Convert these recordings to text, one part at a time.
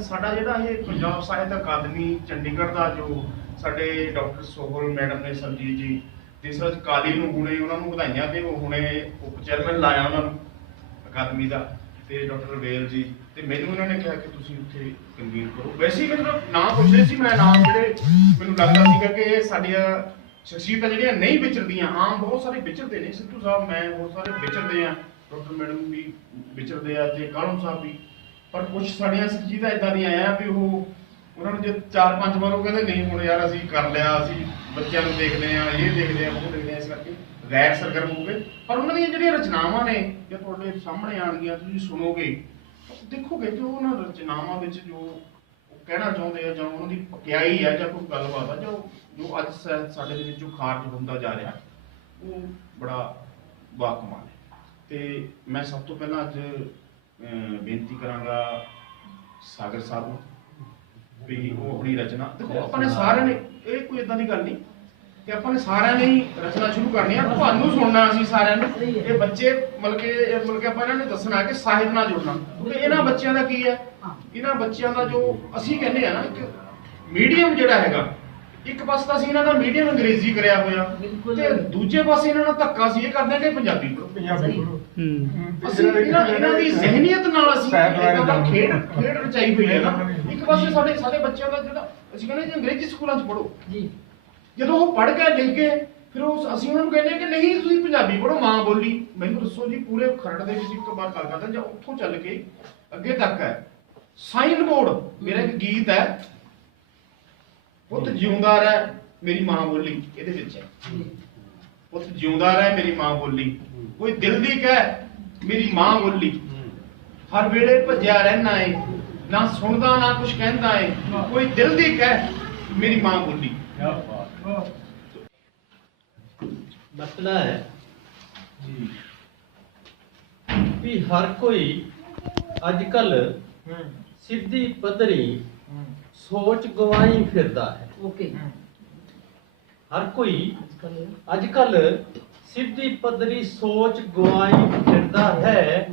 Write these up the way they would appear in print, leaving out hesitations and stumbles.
ਸਾਡਾ ਜਿਹੜਾ ਇਹ ਪੰਜਾਬ ਸਾਹਿਤ ਅਕਾਦਮੀ ਚੰਡੀਗੜ੍ਹ ਦਾ ਜੋ ਸਾਡੇ ਡਾਕਟਰ ਸੋਹਲ ਮੈਡਮ ਨੇ ਸਰਜੀਤ ਜੀ ਤੇ ਸਰ ਕਾਲੀ ਨੂੰ ਹੁਣੇ ਉਹਨਾਂ ਨੂੰ ਵਧਾਈਆਂ ਤੇ ਉਹ ਹੁਣੇ ਉਪ ਚੇਅਰਮੈਨ ਲਾਇਆ ਉਹਨਾਂ ਨੂੰ ਅਕਾਦਮੀ ਦਾ ਤੇ ਡਾਕਟਰ ਵੇਲ ਜੀ ਤੇ ਮੈਨੂੰ ਉਹਨਾਂ ਨੇ ਕਿਹਾ ਕਿ ਤੁਸੀਂ ਉੱਥੇ ਕਨਵੀਨ ਕਰੋ। ਵੈਸੇ ਹੀ ਮਤਲਬ ਨਾਂ ਪੁੱਛਦੇ ਸੀ ਮੈਂ, ਨਾਮ ਜਿਹੜੇ ਮੈਨੂੰ ਲੱਗਦਾ ਸੀਗਾ ਕਿ ਇਹ ਸਾਡੀਆਂ ਸ਼ਖਸੀਅਤਾਂ ਜਿਹੜੀਆਂ ਨਹੀਂ ਵਿਚਰਦੀਆਂ, ਆਮ ਬਹੁਤ ਸਾਰੇ ਵਿਚਰਦੇ ਨੇ, ਸਿੱਧੂ ਸਾਹਿਬ ਮੈਂ ਬਹੁਤ ਸਾਰੇ ਵਿਚਰਦੇ ਆ, ਡਾਕਟਰ ਮੈਡਮ ਵੀ ਵਿਚਰਦੇ ਆ ਤੇ ਕਾਲਮ ਸਾਹਿਬ ਵੀ, ਪਰ ਕੁਝ ਸਾਡੀਆਂ ਸ਼ਖਸੀਅਤਾਂ ਇਦਾਂ ਦੀਆਂ ਆਇਆ ਵੀ ਉਹਨਾਂ ਨੂੰ ਜੇ 4-5 ਵਾਰ ਉਹ ਕਹਿੰਦੇ ਨਹੀਂ ਹੁਣ ਯਾਰ ਅਸੀਂ ਕਰ ਲਿਆ, ਅਸੀਂ ਬੱਚਿਆਂ ਨੂੰ ਦੇਖਦੇ ਆ, ਇਹ ਦੇਖਦੇ ਆ, ਉਹ ਦੇਖਦੇ ਆ, ਇਸ ਕਰਕੇ ਗੈਰ ਸਰਗਰਮ ਹੋ ਗਏ। ਪਰ ਉਹਨਾਂ ਦੀਆਂ ਜਿਹੜੀਆਂ ਰਚਨਾਵਾਂ ਨੇ ਜੇ ਤੁਹਾਡੇ ਸਾਹਮਣੇ ਆਣਗੀਆਂ, ਤੁਸੀਂ ਸੁਣੋਗੇ, ਦੇਖੋਗੇ ਕਿ ਉਹਨਾਂ ਰਚਨਾਵਾਂ ਵਿੱਚ ਜੋ ਉਹ ਕਹਿਣਾ ਚਾਹੁੰਦੇ ਆ ਜਾਂ ਉਹਨਾਂ ਦੀ ਪਕਿਆਈ ਹੈ ਜਾਂ ਕੋਈ ਗੱਲਬਾਤ ਆ ਜਾਂ ਜੋ ਅੱਜ ਸਾਡੇ ਦੇ ਵਿੱਚੋਂ ਖਾਰਜ ਹੁੰਦਾ ਜਾ ਰਿਹਾ, ਉਹ ਬੜਾ ਬਾਕਮਾਲ ਹੈ। ਤੇ ਮੈਂ ਸਭ ਤੋਂ ਪਹਿਲਾਂ ਅੱਜ ਬੇਨਤੀ ਕਰਾਂਗਾ ਸਾਗਰ ਸਾਹਿਬ ਨੂੰ ਵੀ ਉਹ ਆਪਣੀ ਰਚਨਾ, ਦੇਖੋ ਆਪਾਂ ਨੇ ਸਾਰਿਆਂ ਨੇ, ਇਹ ਕੋਈ ਇਦਾਂ ਦੀ ਗੱਲ ਨਹੀਂ ਕਿ ਆਪਾਂ ਨੇ ਸਾਰਿਆਂ ਨੇ ਹੀ ਰਚਨਾ ਸ਼ੁਰੂ ਕਰਨੀ ਆ, ਤੁਹਾਨੂੰ ਸੁਣਨਾ ਅਸੀਂ ਸਾਰਿਆਂ ਨੇ। ਇਹ ਬੱਚੇ ਮਤਲਬ ਕਿ ਆਪਾਂ ਇਹਨਾਂ ਨੂੰ ਦੱਸਣਾ ਕਿ ਸਾਹਿਤ ਨਾਲ ਜੁੜਨਾ, ਕਿਉਂਕਿ ਇਹਨਾਂ ਬੱਚਿਆਂ ਦਾ ਕੀ ਹੈ, ਇਹਨਾਂ ਬੱਚਿਆਂ ਦਾ ਜੋ ਅਸੀਂ ਕਹਿੰਦੇ ਆ ਨਾ ਕਿ ਮੀਡੀਅਮ ਜਿਹੜਾ ਹੈਗਾ, ਇੱਕ ਪਾਸੇ ਤਾਂ ਅਸੀਂ ਇਹਨਾਂ ਦਾ ਮੀਡੀਅਮ ਅੰਗਰੇਜ਼ੀ ਕਰਿਆ ਹੋਇਆ ਤੇ ਦੂਜੇ ਪਾਸੇ ਇਹਨਾਂ ਦਾ ਧੱਕਾ ਸੀ ਇਹ ਕਰਦੇ ਆ ਕਿ ਪੰਜਾਬੀ ਪੜ੍ਹੋ। ਅਸੀਂ ਇਹਨਾਂ ਦੀ ਜ਼ਿਹਨੀਅਤ ਨਾਲ ਅਸੀਂ ਖੇਡ ਰਚਾਈ ਹੋਈ ਹੈ ਨਾ। ਇੱਕ ਪਾਸੇ ਸਾਡੇ ਬੱਚਿਆਂ ਦਾ ਜਿਹੜਾ ਅਸੀਂ ਕਹਿੰਦੇ ਜੀ ਅੰਗਰੇਜ਼ੀ ਸਕੂਲਾਂ 'ਚ ਪੜ੍ਹੋ, ਜਦੋਂ ਉਹ ਪੜ੍ਹ ਕੇ ਲਿਖ ਕੇ ਫਿਰ ਅਸੀਂ ਉਹਨਾਂ ਨੂੰ ਕਹਿੰਦੇ ਆ ਕਿ ਨਹੀਂ ਤੁਸੀਂ ਪੰਜਾਬੀ ਪੜ੍ਹੋ, ਮਾਂ ਬੋਲੀ। ਮੈਨੂੰ ਦੱਸੋ ਜੀ ਪੂਰੇ ਖਰੜ ਦੇ ਵਿੱਚ ਇੱਕ ਵਾਰ ਗੱਲ ਕਰਦਾ ਜਾਂ ਉੱਥੋਂ ਚੱਲ ਕੇ ਅੱਗੇ ਤੱਕ ਹੈ ਸਾਈਨ ਬੋਰਡ, ਮੇਰਾ ਇੱਕ ਗੀਤ ਹੈ, ਪੁੱਤ ਜਿਉਂਦਾ ਰਹਿ ਮੇਰੀ ਮਾਂ ਬੋਲੀ, ਇਹਦੇ ਵਿੱਚ ਹੈ ਪੁੱਤ ਜਿਉਂਦਾ ਰਹਿ ਮੇਰੀ ਮਾਂ ਬੋਲੀ, ਕੋਈ ਦਿਲ ਦੀ ਕਹਿ ਮੇਰੀ ਮਾਂ ਬੋਲੀ, ਹਰ ਵੇਲੇ ਭੱਜਿਆ ਰਹਿਣਾ ਏ, ਨਾ ਸੁਣਦਾ ਨਾ ਕੁਛ ਕਹਿੰਦਾ ਏ, ਕੋਈ ਦਿਲ ਦੀ ਕਹਿ ਮੇਰੀ ਮਾਂ ਬੋਲੀ। ਮਸਲਾ ਹੈ ਵੀ ਹਰ ਕੋਈ ਅੱਜ ਕੱਲ ਸਿੱਧੀ ਪੱਧਰੀ ਸੋਚ ਗਵਾਈ ਫਿਰਦਾ ਹੈ। ਹਰ ਕੋਈ ਅੱਜ ਕੱਲ ਸਿੱਧੀ ਪੱਧਰੀ ਸੋਚ ਗਵਾਈ ਫਿਰਦਾ ਹੈ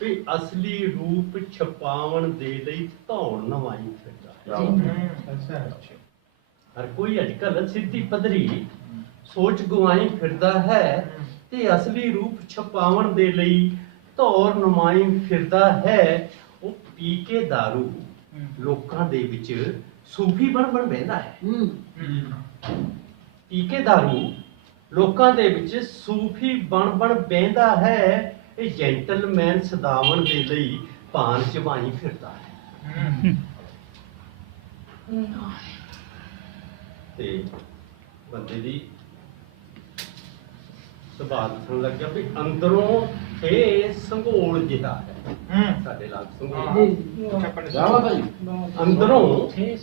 ਵੀ ਅਸਲੀ ਰੂਪ ਛਪਾਉਣ ਦੇ ਲਈ ਧੌਣ ਨਵਾਈ ਫਿਰਦਾ ਹੈ। ਹਰ ਕੋਈ ਅੱਜ ਕੱਲ ਸਿੱਧੀ ਪੱਧਰੀ ਸੋਚ ਗਵਾਈ ਫਿਰਦਾ ਹੈ ਤੇ ਅਸਲੀ ਰੂਪ ਛਪਾਉਣ ਦੇ ਲਈ ਧੌਣ ਨਵਾਈ ਫਿਰਦਾ ਹੈ। ਉਹ ਪੀ ਕੇ ਦਾਰੂ ਲੋਕਾਂ ਦੇ ਵਿੱਚ ਸੂਫੀ ਬਣ ਬਹਿੰਦਾ ਹੈ। ਪੀ ਕੇ ਦਾਰੂ ਲੋਕਾਂ ਦੇ ਵਿੱਚ ਸੂਫੀ ਬਣ ਬਹਿੰਦਾ ਹੈ। ਇਹ ਜੈਂਟਲਮੈਨ ਸਦਾਵਣ ਦੇ ਲਈ ਭਾਨ ਚਬਾਈ ਫਿਰਦਾ ਹੈ। ਤੇ ਬੰਦੇ ਦੀ ਸੁਭਾਅ ਦੱਸਣ ਲੱਗਿਆ ਵੀ ਅੰਦਰੋਂ ਇਹ ਸੰਘੋਲ ਜਿਹਾ ਹੈ। ਸਾਡੇ ਲਾਗ ਸੰਘੋਲ ਅੰਦਰੋਂ ਇਹ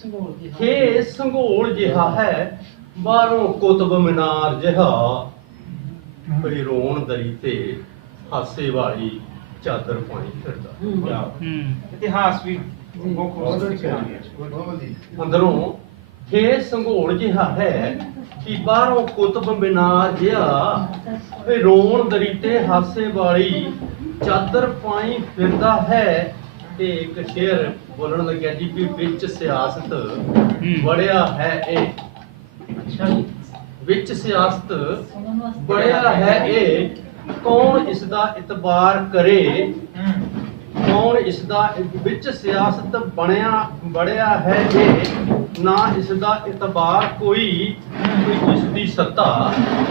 ਸੰਘੋਲ ਜਿਹਾ ਹੈ, ਬਾਹਰੋਂ ਕੁਤਬ ਮੀਨਾਰ ਜਿਹਾ, ਬੜੀ ਰੋਣ ਦਰੀ ਤੇ ਹਾਸੇ ਵਾਲੀ ਚਾਦਰ ਪਾਈ ਫਿਰਦਾ। ਇਤਿਹਾਸ ਵੀ ਅੰਦਰੋਂ ਇਹ ਸੰਘੋਲ ਜਿਹਾ ਹੈ ਕਿ ਬਾਹਰੋਂ ਕੁਤਬ ਮੀਨਾਰ ਜਿਹਾ, ਰੋਣ ਦਰੀ ਤੇ ਹਾਸੇ ਵਾਲੀ ਚਾਦਰ ਪਾਈ ਫਿਰਦਾ ਹੈ। ਤੇ ਇੱਕ ਸ਼ੇਰ ਬੋਲਣ ਲੱਗਿਆ ਜੀ ਵੀ ਵਿੱਚ ਸਿਆਸਤ ਬੜਿਆ ਹੈ ਇਹ, ਵਿੱਚ ਸਿਆਸਤ ਬੜਿਆ ਹੈ ਇਹ, ਕੌਣ ਇਸ ਦਾ ਇਤਬਾਰ ਕਰੇ, ਕੌਣ ਇਸ ਦਾ ਵਿੱਚ ਸਿਆਸਤ ਬੜਿਆ ਹੈ ਇਹ, ਨਾ ਇਸ ਦਾ ਇਤਬਾਰ ਕੋਈ ਜਿਸ ਦੀ ਸੱਤਾ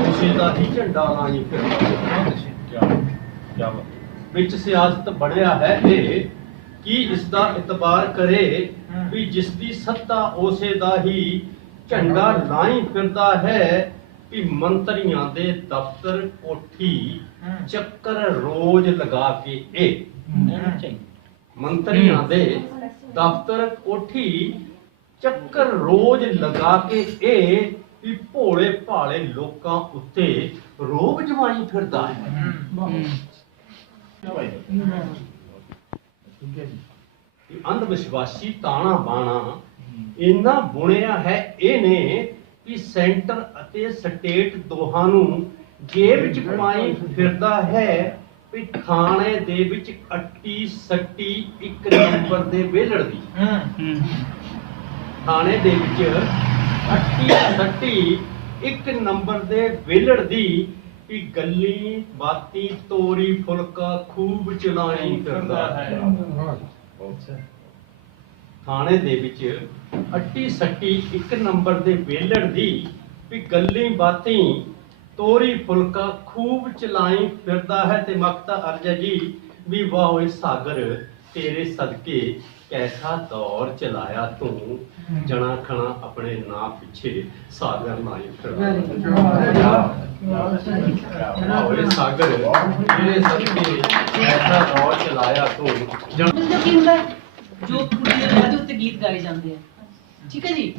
ਉਸੇ ਦਾ ਹੀ ਝੰਡਾ ਲਾਈ ਫਿਰਦਾ। ਵਿੱਚ ਸਿਆਸਤ ਬੜਿਆ ਹੈ ਇਹ, ਕੀ ਇਸ ਦਾ ਇਤਬਾਰ ਕਰੇ ਵੀ ਜਿਸ ਦੀ ਸੱਤਾ ਉਸੇ ਦਾ ਹੀ ਝੰਡਾ ਲਾਈ ਫਿਰਦਾ ਹੈ। ਵੀ ਮੰਤਰੀਆਂ ਦੇ ਦਫ਼ਤਰ ਕੋਠੀ ਚੱਕਰ ਰੋਜ਼ ਲਗਾ ਕੇ ਇਹ, ਮੰਤਰੀਆਂ ਦੇ ਦਫ਼ਤਰ ਕੋਠੀ ਚੱਕਰ ਰੋਜ਼ ਲਗਾ ਕੇ ਇਹ, ਵੀ ਭੋਲੇ ਭਾਲੇ ਲੋਕਾਂ ਉੱਤੇ ਰੋਬ ਜਮਾਈ ਫਿਰਦਾ ਹੈ। ਅੰਧ ਵਿਸ਼ਵਾਸੀ ਤਾਣਾ ਬਾਣਾ ਇੰਨਾ ਬੁਣਿਆ ਹੈ ਇਹਨੇ ਕਿ ਸੈਂਟਰ ਅਤੇ ਸਟੇਟ ਦੋਹਾਂ ਨੂੰ ਜੇਬ ਵਿੱਚ ਪਾਈ ਫਿਰਦਾ ਹੈ। ਵੀ ਥਾਣੇ ਦੇ ਵਿੱਚ ਅੱਟੀ ਸੱਟੀ ਇੱਕ ਨੰਬਰ ਦੇ ਵਿਹਲੜ ਦੀ ਥਾਣੇ ਦੇ ਵਿੱਚ ਅੱਟੀ ਸੱਟੀ ਇੱਕ ਨੰਬਰ ਦੇ ਵਿਹਲੜ ਦੀ ਵੀ ਗੱਲੀ ਬਾਤੀ ਤੋਰੀ ਫੁਲਕਾ ਖੂਬ ਚਲਾਈ ਫਿਰਦਾ ਹੈ। ਥਾਣੇ ਦੇ ਵਿੱਚ ਅੱਟੀ ਸੱਟੀ ਇੱਕ ਨੰਬਰ ਦੇ ਵਿਹਲੜ ਦੀ ਵੀ ਗੱਲੀ ਬਾਤੀ ਤੋਰੀ ਫੁਲਕਾ ਖੂਬ ਚਲਾਈ ਫਿਰਦਾ ਹੈ। ਤੇ ਮਕਤਾ ਅਰਜ ਹੈ ਜੀ ਵੀ ਵਾਹ ਓਏ ਸਾਗਰ ਤੇਰੇ ਸਦਕੇ ਕੈਸਾ ਦੌਰ ਚਲਾਇਆ ਤੂੰ ਜਣਾ ਖਣਾ ਆਪਣੇ ਨਾਂ ਪਿੱਛੇ ਸਾਗਰ ਨਾਈ ਫਿਰਦਾ। ਵਾਹ ਓਏ ਸਾਗਰ ਤੇਰੇ ਸਦਕੇ ਕੈਸਾ ਦੌਰ ਚਲਾਇਆ ਤੂੰ ਜੋ ਕੁੜੀ ਦੇ ਵਿਆਹ ਦੇ ਉੱਤੇ ਗੀਤ ਗਾਏ ਜਾਂਦੇ ਆ। ਠੀਕ ਹੈ ਜੀ।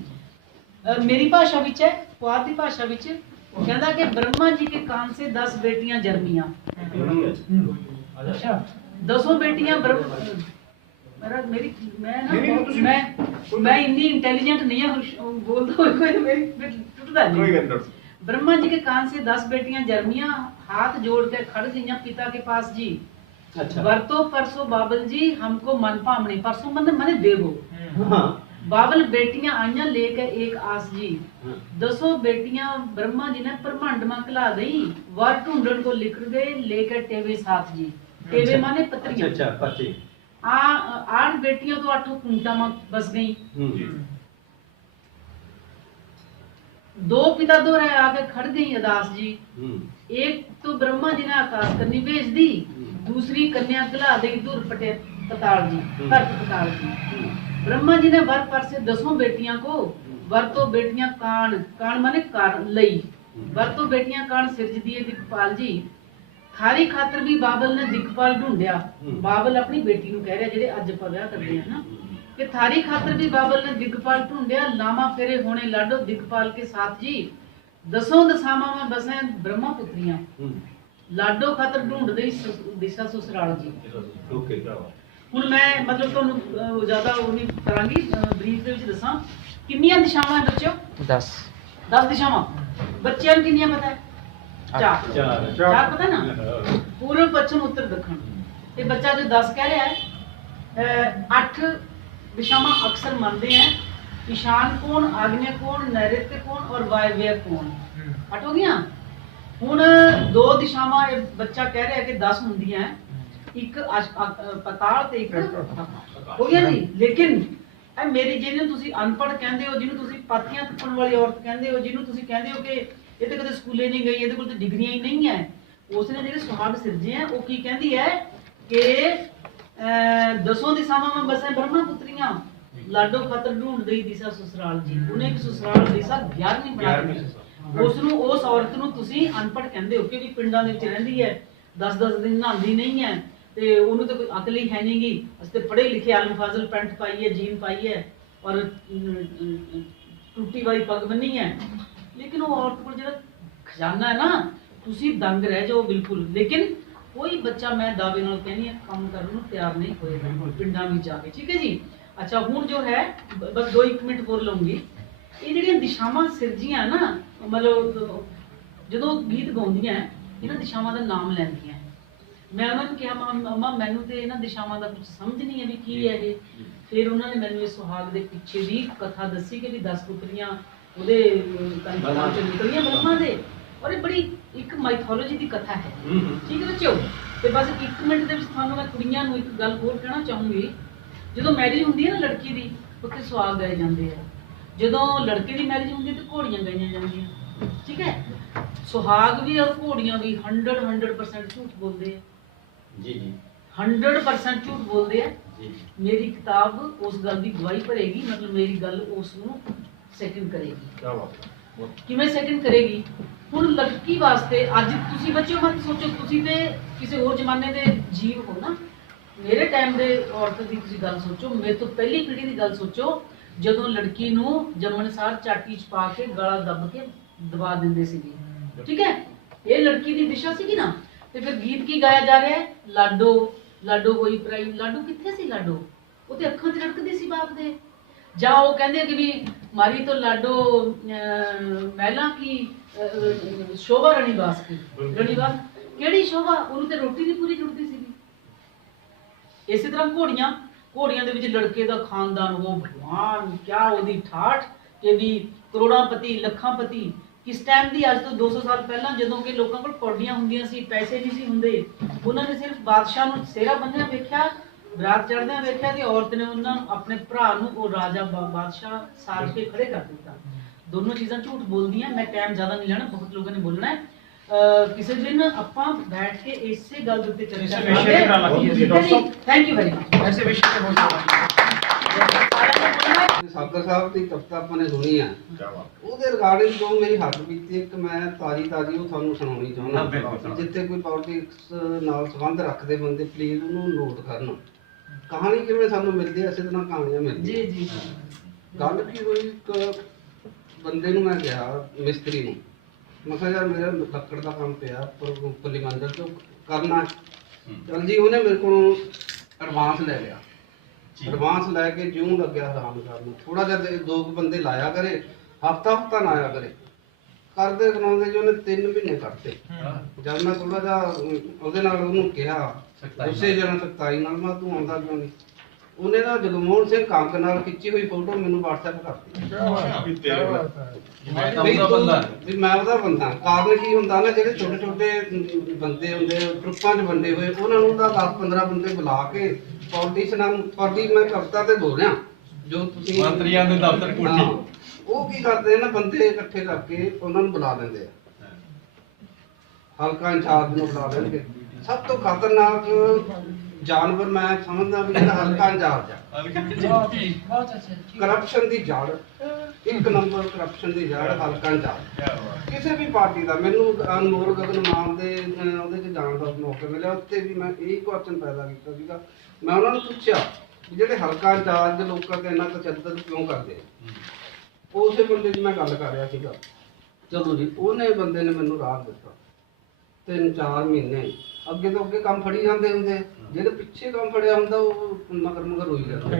ਮੇਰੀ ਭਾਸ਼ਾ ਵਿੱਚ ਹੈ, ਪੁਆਧ ਦੀ ਭਾਸ਼ਾ ਵਿੱਚ ਕਹਿੰਦਾ ਕਿ ब्रह्मा जी के कान से 10 बेटियां जन्मियां। अच्छा 10 बेटियां मैं इतनी इंटेलिजेंट नहीं है बोलता कोई मेरी टूटदा नहीं। ब्रह्मा जी के कान से 10 बेटियां जन्मियां, हाथ जोड़ के खड़ गईयां पिता के पास जी। अच्छा। वरतो परसों बाबल जी हमको मन भामनी, परसों मने देवो। हाँ। बाबल बेटियां आईयां लेके एक आस जी। 10 बेटियां ब्रह्मा जी ने ब्रह्मांड में खिला गई, वर ढूंढन को लिख गए लेके टेवे साथ जी। टेवे माने पत्रियां। अच्छा पति। 8 बेटियां तो 8 कुंटा में बस गई। 2 पिता दो रहे आके खड़ गई अदास जी। एक तो ब्रह्मा जी ने आकाश करनी भेज दी, दूसरी कन्या खिला दी दूर पटे पताल जी, पताल जी। ब्रह्मा जी ने वर पर से 10 बेटियां को, वर तो बेटियां कान, कान माने कार लई, वर तो बेटियां कान सिरज दिए दिखपाल जी। थारी खातर भी बाबल ने दिखपाल ढूंढिया। बाबल अपनी बेटी नु कह रहा जेडे अज ਆਪਾਂ ਵਿਆਹ ਕਰਦੇ हैं ना कि थारी खातर भी बाबल ने दिखपाल ढूंढिया, लामा फेरे होने लाडो दिखपाल के साथ जी। 10 दशावां में बसे ब्रह्मा पुत्रियां, लाडो खातर ढूंढ दई दिशा ससुराल जी। ओके ਹੁਣ ਮੈਂ ਮਤਲਬ ਤੁਹਾਨੂੰ ਜ਼ਿਆਦਾ ਉਹ ਨਹੀਂ ਕਰਾਂਗੀ, ਬਰੀਫ ਦੇ ਵਿੱਚ ਦੱਸਾਂ ਕਿੰਨੀਆਂ ਦਿਸ਼ਾਵਾਂ ਹੈ ਬੱਚਿਓ? 10 ਦਿਸ਼ਾਵਾਂ। ਬੱਚਿਆਂ ਨੂੰ ਕਿੰਨੀਆਂ ਪਤਾ ਹੈ? 4 ਪਤਾ ਨਾ? ਪੂਰਬ ਪੱਛਮ ਉੱਤਰ ਦੱਖਣ। ਤੇ ਬੱਚਾ ਜੋ 10 ਕਹਿ ਰਿਹਾ ਹੈ, 8 ਦਿਸ਼ਾਵਾਂ ਅਕਸਰ ਮੰਨਦੇ ਹੈ, ईशान कोण, आग्नेय कोण, नैऋत्य कोण और वायव्य कोण। 8 ਹੋ ਗਈਆਂ। ਹੁਣ 2 ਦਿਸ਼ਾਵਾਂ ਇਹ ਬੱਚਾ ਕਹਿ ਰਿਹਾ ਕਿ 10 ਹੁੰਦੀਆਂ ਹੈ, ਇੱਕ ਪਤਾਲ ਤੇ ਇੱਕ ਹੋ ਗਿਆ ਜੀ। ਲੇਕਿਨ ਇਹ ਮੇਰੀ ਜਿਹਨੂੰ ਤੁਸੀਂ ਅਨਪੜ੍ਹ ਕਹਿੰਦੇ ਹੋ, ਜਿਹਨੂੰ ਤੁਸੀਂ ਪਾਥੀਆਂ ਤੁਪਣ ਵਾਲੀ ਔਰਤ ਕਹਿੰਦੇ ਹੋ, ਜਿਹਨੂੰ ਤੁਸੀਂ ਕਹਿੰਦੇ ਹੋ ਕਿ ਇਹ ਤਾਂ ਕਦੇ ਸਕੂਲੇ ਨਹੀਂ ਗਈ, ਇਹਦੇ ਕੋਲ ਤਾਂ ਡਿਗਰੀਆਂ ਹੀ ਨਹੀਂ ਹੈ, ਉਸਨੇ ਜਿਹੜੇ ਸੁਹਾਗ ਸਿਰਜੇ ਆ ਉਹ ਕੀ ਕਹਿੰਦੀ ਹੈ ਕਿ 10 ਦਿਸ਼ਾਵਾਂ में बसे ब्रह्मा पुत्रियां, लाडो खतर ढूंढ गई दिशा ससुराल जी। ਉਹਨੇ ਇੱਕ ਸਸੁਰਾਲ ਦਿਸ਼ਾ 11ਵੀਂ ਬਣਾ ਦਿੱਤੀ। ਉਸ ਨੂੰ, ਉਸ ਔਰਤ ਨੂੰ ਤੁਸੀਂ ਅਨਪੜ੍ਹ ਕਹਿੰਦੇ ਹੋ ਕਿਉਂਕਿ ਪਿੰਡਾਂ ਦੇ ਵਿੱਚ ਰਹਿੰਦੀ ਹੈ, 10-10 ਦਿਨ ਨਹਾਉਂਦੀ ਨਹੀਂ ਹੈ ਤੇ ਉਹਨੂੰ ਤਾਂ ਕੋਈ ਅਕਲ ਹੀ ਹੈ ਨਹੀਂਗੀ। ਅਸੀਂ ਤੇ ਪੜ੍ਹੇ ਲਿਖੇ ਆਲਮ ਫਾਜ਼ਲ ਪੈਂਟ ਪਾਈ ਹੈ, ਜੀਨ ਪਾਈ ਹੈ ਔਰ ਟੁੱਟੀ ਵਾਲੀ ਪੱਗ ਬੰਨੀ ਹੈ, ਲੇਕਿਨ ਉਹ ਔਰਤ ਕੋਲ ਜਿਹੜਾ ਖਜ਼ਾਨਾ ਹੈ ਨਾ, ਤੁਸੀਂ ਦੰਗ ਰਹਿ ਜਾਓ ਬਿਲਕੁਲ। ਲੇਕਿਨ ਕੋਈ ਬੱਚਾ ਮੈਂ ਦਾਅਵੇ ਨਾਲ ਕਹਿੰਦੀ ਹਾਂ ਕੰਮ ਕਰਨ ਨੂੰ ਤਿਆਰ ਨਹੀਂ ਹੋਏਗਾ ਪਿੰਡਾਂ ਵਿੱਚ ਜਾ ਕੇ। ਠੀਕ ਹੈ ਜੀ। ਅੱਛਾ ਹੁਣ ਜੋ ਹੈ ਬਸ 2-1 ਮਿੰਟ ਹੋਰ ਲਵਾਂਗੀ। ਇਹ ਜਿਹੜੀਆਂ ਦਿਸ਼ਾਵਾਂ ਸਿਰਜੀਆਂ ਨਾ, ਮਤਲਬ ਜਦੋਂ ਗੀਤ ਗਾਉਂਦੀਆਂ ਇਹਨਾਂ ਦਿਸ਼ਾਵਾਂ ਦਾ ਨਾਮ ਲੈਂਦੀਆਂ, ਮੈਂ ਉਹਨਾਂ ਨੂੰ ਕਿਹਾ ਮੰਮਾ ਮੈਨੂੰ ਤੇ ਇਹਨਾਂ ਦਿਸ਼ਾਵਾਂ ਦਾ ਕੁਝ ਸਮਝ ਨਹੀਂ ਹੈ ਵੀ ਕੀ ਹੈ ਇਹ। ਫਿਰ ਉਹਨਾਂ ਨੇ ਮੈਨੂੰ ਇਹ ਸੁਹਾਗ ਦੇ ਪਿੱਛੇ ਦੀ ਕਥਾ ਦੱਸੀ ਕਿ ਵੀ 10 ਪੁੱਤਰੀਆਂ ਉਹਦੇ ਕੰਨਾਂ ਚੋਂ ਨਿਕਲੀਆਂ ਬ੍ਰਹਮਾ ਦੇ, ਔਰ ਇਹ ਬੜੀ ਇੱਕ ਮਾਈਥੋਲੋਜੀ ਦੀ ਕਥਾ ਹੈ। ਠੀਕ ਹੈ ਬੱਚਿਓ। ਤੇ ਬਸ 1 ਮਿੰਟ ਦੇ ਵਿੱਚ ਤੁਹਾਨੂੰ ਮੈਂ ਕੁੜੀਆਂ ਨੂੰ ਇੱਕ ਗੱਲ ਹੋਰ ਕਹਿਣਾ ਚਾਹੂੰਗੀ। ਜਦੋਂ ਮੈਰਿਜ ਹੁੰਦੀ ਹੈ ਨਾ ਲੜਕੀ ਦੀ, ਉੱਥੇ ਸੁਹਾਗ ਗਾਏ ਜਾਂਦੇ ਆ। ਜਦੋਂ ਲੜਕੇ ਦੀ ਮੈਰਿਜ ਹੁੰਦੀ ਹੈ ਤੇ ਘੋੜੀਆਂ ਗਾਈਆਂ ਜਾਂਦੀਆਂ। ਠੀਕ ਹੈ। ਸੁਹਾਗ ਵੀ ਔਰ ਘੋੜੀਆਂ ਵੀ 100% ਝੂਠ ਬੋਲਦੇ ਆ ਜੀ। 100% ਝੂਠ ਬੋਲਦੇ ਆ। ਮੇਰੀ ਕਿਤਾਬ ਉਸ ਗੱਲ ਦੀ ਗਵਾਹੀ ਭਰੇਗੀ, ਮਤਲਬ ਮੇਰੀ ਗੱਲ ਉਸ ਨੂੰ ਸੈਕਿੰਡ ਕਰੇਗੀ। ਕਿਵੇਂ ਸੈਕਿੰਡ ਕਰੇਗੀ? ਹੁਣ ਲੜਕੀ ਵਾਸਤੇ ਅੱਜ ਤੁਸੀਂ ਬੱਚਿਓ ਮਤ ਸੋਚੋ, ਤੁਸੀਂ ਤੇ ਕਿਸੇ ਹੋਰ ਜ਼ਮਾਨੇ ਦੇ ਜੀਵ ਹੋ ਨਾ। ਮੇਰੇ ਟਾਈਮ ਦੇ ਔਰਤ ਦੀ ਤੁਸੀਂ ਗੱਲ ਸੋਚੋ, ਮੇਰੇ ਤੋਂ ਪਹਿਲੀ ਪੀੜ੍ਹੀ ਦੀ ਗੱਲ ਸੋਚੋ, ਜਦੋਂ ਲੜਕੀ ਨੂੰ ਜੰਮਣ ਸਾਰ ਚਾਟੀ ਚ ਪਾ ਕੇ ਗਲਾ ਦੱਬ ਕੇ ਦਬਾ ਦਿੰਦੇ ਸੀਗੇ। ਠੀਕ ਹੈ। ਇਹ ਲੜਕੀ ਦੀ ਦਿਸ਼ਾ ਸੀਗੀ ਨਾ। ਤੇ ਫਿਰ ਗੀਤ ਕੀ ਗਾਇਆ ਜਾ ਰਿਹਾ ਹੈ? ਲਾਡੋ ਲਾਡੋ ਹੋਈ ਪ੍ਰਾਈ। ਲਾਡੋ ਕਿੱਥੇ ਸੀ? ਲਾਡੋ ਉਹ ਤੇ ਅੱਖਾਂ ਤੇ ਰੜਕਦੀ ਸੀ ਬਾਪ ਦੇ। ਜਾਂ ਉਹ ਕਹਿੰਦੇ ਕਿ ਵੀ ਮਾਰੀ ਤੋਂ ਲਾਡੋ ਮਹਿਲਾ ਕੀ ਸ਼ੋਭਾ ਰਣੀਵਾਸ ਕੀ। ਰਣੀਵਾਸ ਕਿਹੜੀ ਸ਼ੋਭਾ, ਉਹਨੂੰ ਤੇ ਰੋਟੀ ਦੀ ਪੂਰੀ ਜੁੜਦੀ ਸੀਗੀ। ਇਸੇ ਤਰ੍ਹਾਂ ਘੋੜੀਆਂ ਦੇ ਵਿੱਚ ਲੜਕੇ ਦਾ ਖਾਨਦਾਨ, ਉਹ ਭਗਵਾਨ ਕਿਆ ਉਹਦੀ ਠਾਠ ਕਿ ਵੀ ਕਰੋੜਾਂਪਤੀ ਲੱਖਾਂਪਤੀ। ਕਿਸ ਟਾਈਮ ਦੀ, ਅੱਜ ਤੋਂ 200 ਸਾਲ ਪਹਿਲਾਂ, ਜਦੋਂ ਕਿ ਲੋਕਾਂ ਕੋਲ ਕੌਡੀਆਂ ਹੁੰਦੀਆਂ ਸੀ, ਪੈਸੇ ਨਹੀਂ ਸੀ ਹੁੰਦੇ, ਉਹਨਾਂ ਨੇ ਸਿਰਫ ਬਾਦਸ਼ਾਹ ਨੂੰ ਸਿਹਰਾ ਬੰਨ੍ਹਿਆ ਵੇਖਿਆ, ਬਰਾਤ ਚੜ੍ਹਦਿਆਂ ਵੇਖਿਆ ਤੇ ਔਰਤ ਨੇ ਉਹਨਾਂ ਆਪਣੇ ਭਰਾ ਨੂੰ ਉਹ ਰਾਜਾ ਬਾਦਸ਼ਾਹ ਸਾਜ ਕੇ ਖੜੇ ਕਰ ਦਿੱਤਾ। ਦੋਨੋਂ ਚੀਜ਼ਾਂ ਝੂਠ ਬੋਲਦੀਆਂ। ਮੈਂ ਟਾਈਮ ਜ਼ਿਆਦਾ ਨਹੀਂ ਲੈਣਾ, ਬਹੁਤ ਲੋਕਾਂ ਨੇ ਬੋਲਣਾ ਹੈ। ਕਿਸੇ ਦਿਨ ਆਪਾਂ ਬੈਠ ਕੇ ਇਸੇ ਗੱਲ ਦੇ ਉੱਤੇ ਚਰਚਾ ਕਰਾਂਗੇ। Thank you very much. ਐਸੇ ਵਿਸ਼ੇ ਤੇ ਹੋ ਜਾਣਾ ਸਾਗਰ ਸਾਹਿਬ ਦੀ ਕਵਿਤਾ ਆਪਾਂ ਨੇ ਸੁਣੀ ਆ, ਉਹਦੇ ਰਿਗਾਰਡਿੰਗ ਜੋ ਮੇਰੀ ਹੱਥ ਬੀਤੀ ਇੱਕ ਮੈਂ ਤਾਜੀ ਉਹ ਤੁਹਾਨੂੰ ਸੁਣਾਉਣੀ ਚਾਹੁੰਦਾ। ਜਿੱਥੇ ਕੋਈ ਪੋਲਿਟਿਕਸ ਨਾਲ ਸੰਬੰਧ ਰੱਖਦੇ ਬੰਦੇ ਪਲੀਜ਼ ਉਹਨੂੰ ਨੋਟ ਕਰਨ। ਕਹਾਣੀ ਕਿਵੇਂ ਸਾਨੂੰ ਮਿਲਦੀ ਹੈ, ਇਸੇ ਤਰ੍ਹਾਂ ਕਹਾਣੀਆਂ ਮਿਲਦੀਆਂ। ਜੀ ਜੀ। ਗੱਲ ਕੀ ਹੋਈ, ਇੱਕ ਬੰਦੇ ਨੂੰ ਮੈਂ ਕਿਹਾ, ਮਿਸਤਰੀ ਨੂੰ, ਮੈਂ ਕਿਹਾ ਯਾਰ ਮੇਰਾ ਲੱਕੜ ਦਾ ਕੰਮ ਪਿਆ ਉੱਪਰਲੀ ਮੰਜ਼ਿਲ ਤੋਂ ਕਰਨਾ। ਚਲ ਜੀ, ਉਹਨੇ ਮੇਰੇ ਕੋਲੋਂ ਐਡਵਾਂਸ ਲੈ ਲਿਆ। ਐਡਵਾਂਸ ਲੈ ਕੇ ਜਿਉਂ ਲੱਗਿਆ ਆਰਾਮ ਕਰਨ, ਥੋੜਾ ਜਿਹਾ 2 ਬੰਦੇ ਲਾਇਆ ਕਰੇ, ਹਫਤਾ ਨਾ ਆਇਆ ਕਰੇ, ਕਰਦੇ ਕਰਾਉਂਦੇ ਜੀ ਉਹਨੇ 3 ਮਹੀਨੇ ਕੱਟਤੇ। ਜਦ ਮੈਂ ਥੋੜਾ ਜਿਹਾ ਉਹਦੇ ਨਾਲ ਉਹਨੂੰ ਕਿਹਾ, ਉਸੇ ਜਨਾਂ ਸਖਤਾਈ ਨਾਲ, ਮੈਂ ਤੂੰ ਆਉਂਦਾ ਕਿਉਂ ਨਹੀਂ, ਉਹਨੇ ਨਾ ਜਗਮੋਹਨ ਸਿੰਘ ਕੰਗ ਨਾਲ ਖਿੱਚੀ ਹੋਈ ਫੋਟੋ ਮੈਨੂੰ WhatsApp ਕਰਤੀ ਵੀ ਮੈਂ ਉਹਦਾ ਬੰਦਾ। ਕਾਰਨ ਕੀ ਹੁੰਦਾ ਨਾ, ਜਿਹੜੇ ਛੋਟੇ ਬੰਦੇ ਹੁੰਦੇ ਗਰੁੱਪਾਂ 'ਚ ਵੰਡੇ ਹੋਏ, ਉਹਨਾਂ ਨੂੰ ਤਾਂ 10-15 ਬੰਦੇ ਬੁਲਾ ਕੇ ਪੋਲੀਟੀਸ਼ਨਾਂ ਨੂੰ, ਤੁਹਾਡੀ ਮੈਂ ਕਵਿਤਾ ਤੇ ਬੋਲ ਰਿਹਾ, ਜੋ ਤੁਸੀਂ ਮੰਤਰੀਆਂ ਦੇ ਦਫ਼ਤਰ ਕੋਠੀ, ਉਹ ਕੀ ਕਰਦੇ ਨੇ, ਬੰਦੇ ਇਕੱਠੇ ਕਰਕੇ ਉਹਨਾਂ ਨੂੰ ਬੁਲਾ ਲੈਂਦੇ ਆ, ਹਲਕਾ ਇੰਚਾਰਜ ਨੂੰ ਬੁਲਾ ਲੈਣਗੇ। ਸਭ ਤੋਂ ਖਤਰਨਾਕ ਜਾਨਵਰ ਮੈਂ ਸਮਝਦਾ ਵੀ ਜਿਹੜਾ ਹਲਕਾ ਇੰਚਾਰਜ ਆ, ਕਰਪਸ਼ਨ ਦੀ ਜੜ, 1 ਨੰਬਰ ਕਰਪਸ਼ਨ ਦੀ ਜੜ ਹਲਕਾ ਇੰਚਾਰਜ ਕਿਸੇ ਵੀ ਪਾਰਟੀ ਦਾ। ਮੈਨੂੰ ਅਨਮੋਲ ਗਗਨ ਮਾਨ ਦੇ ਉਹਦੇ 'ਚ ਜਾਣ ਦਾ ਮੌਕਾ ਮਿਲਿਆ, ਉੱਥੇ ਵੀ ਮੈਂ ਇਹ ਕੁਐਸਚਨ ਪੈਦਾ ਕੀਤਾ ਸੀਗਾ। ਮੈਂ ਉਹਨਾਂ ਨੂੰ ਪੁੱਛਿਆ ਵੀ ਜਿਹੜੇ ਹਲਕਾ ਇੰਚਾਰਜ ਦੇ ਲੋਕਾਂ ਤੇ ਇੰਨਾ ਤਸ਼ੱਦਦ ਕਿਉਂ ਕਰਦੇ ਆ। ਉਸੇ ਬੰਦੇ 'ਚ ਮੈਂ ਗੱਲ ਕਰ ਰਿਹਾ ਸੀਗਾ। ਚਲੋ ਜੀ, ਉਹਨੇ ਬੰਦੇ ਨੇ ਮੈਨੂੰ ਰਾਹ ਦਿੱਤਾ। 3-4 ਮਹੀਨੇ ਅੱਗੇ ਤੋਂ ਅੱਗੇ ਕੰਮ ਫੜੀ ਜਾਂਦੇ ਹੁੰਦੇ, ਜਿਹੜੇ ਪਿੱਛੇ ਕੰਮ ਫੜਿਆ ਹੁੰਦਾ ਉਹ ਮਗਰ ਹੋਈ ਜਾਂਦਾ।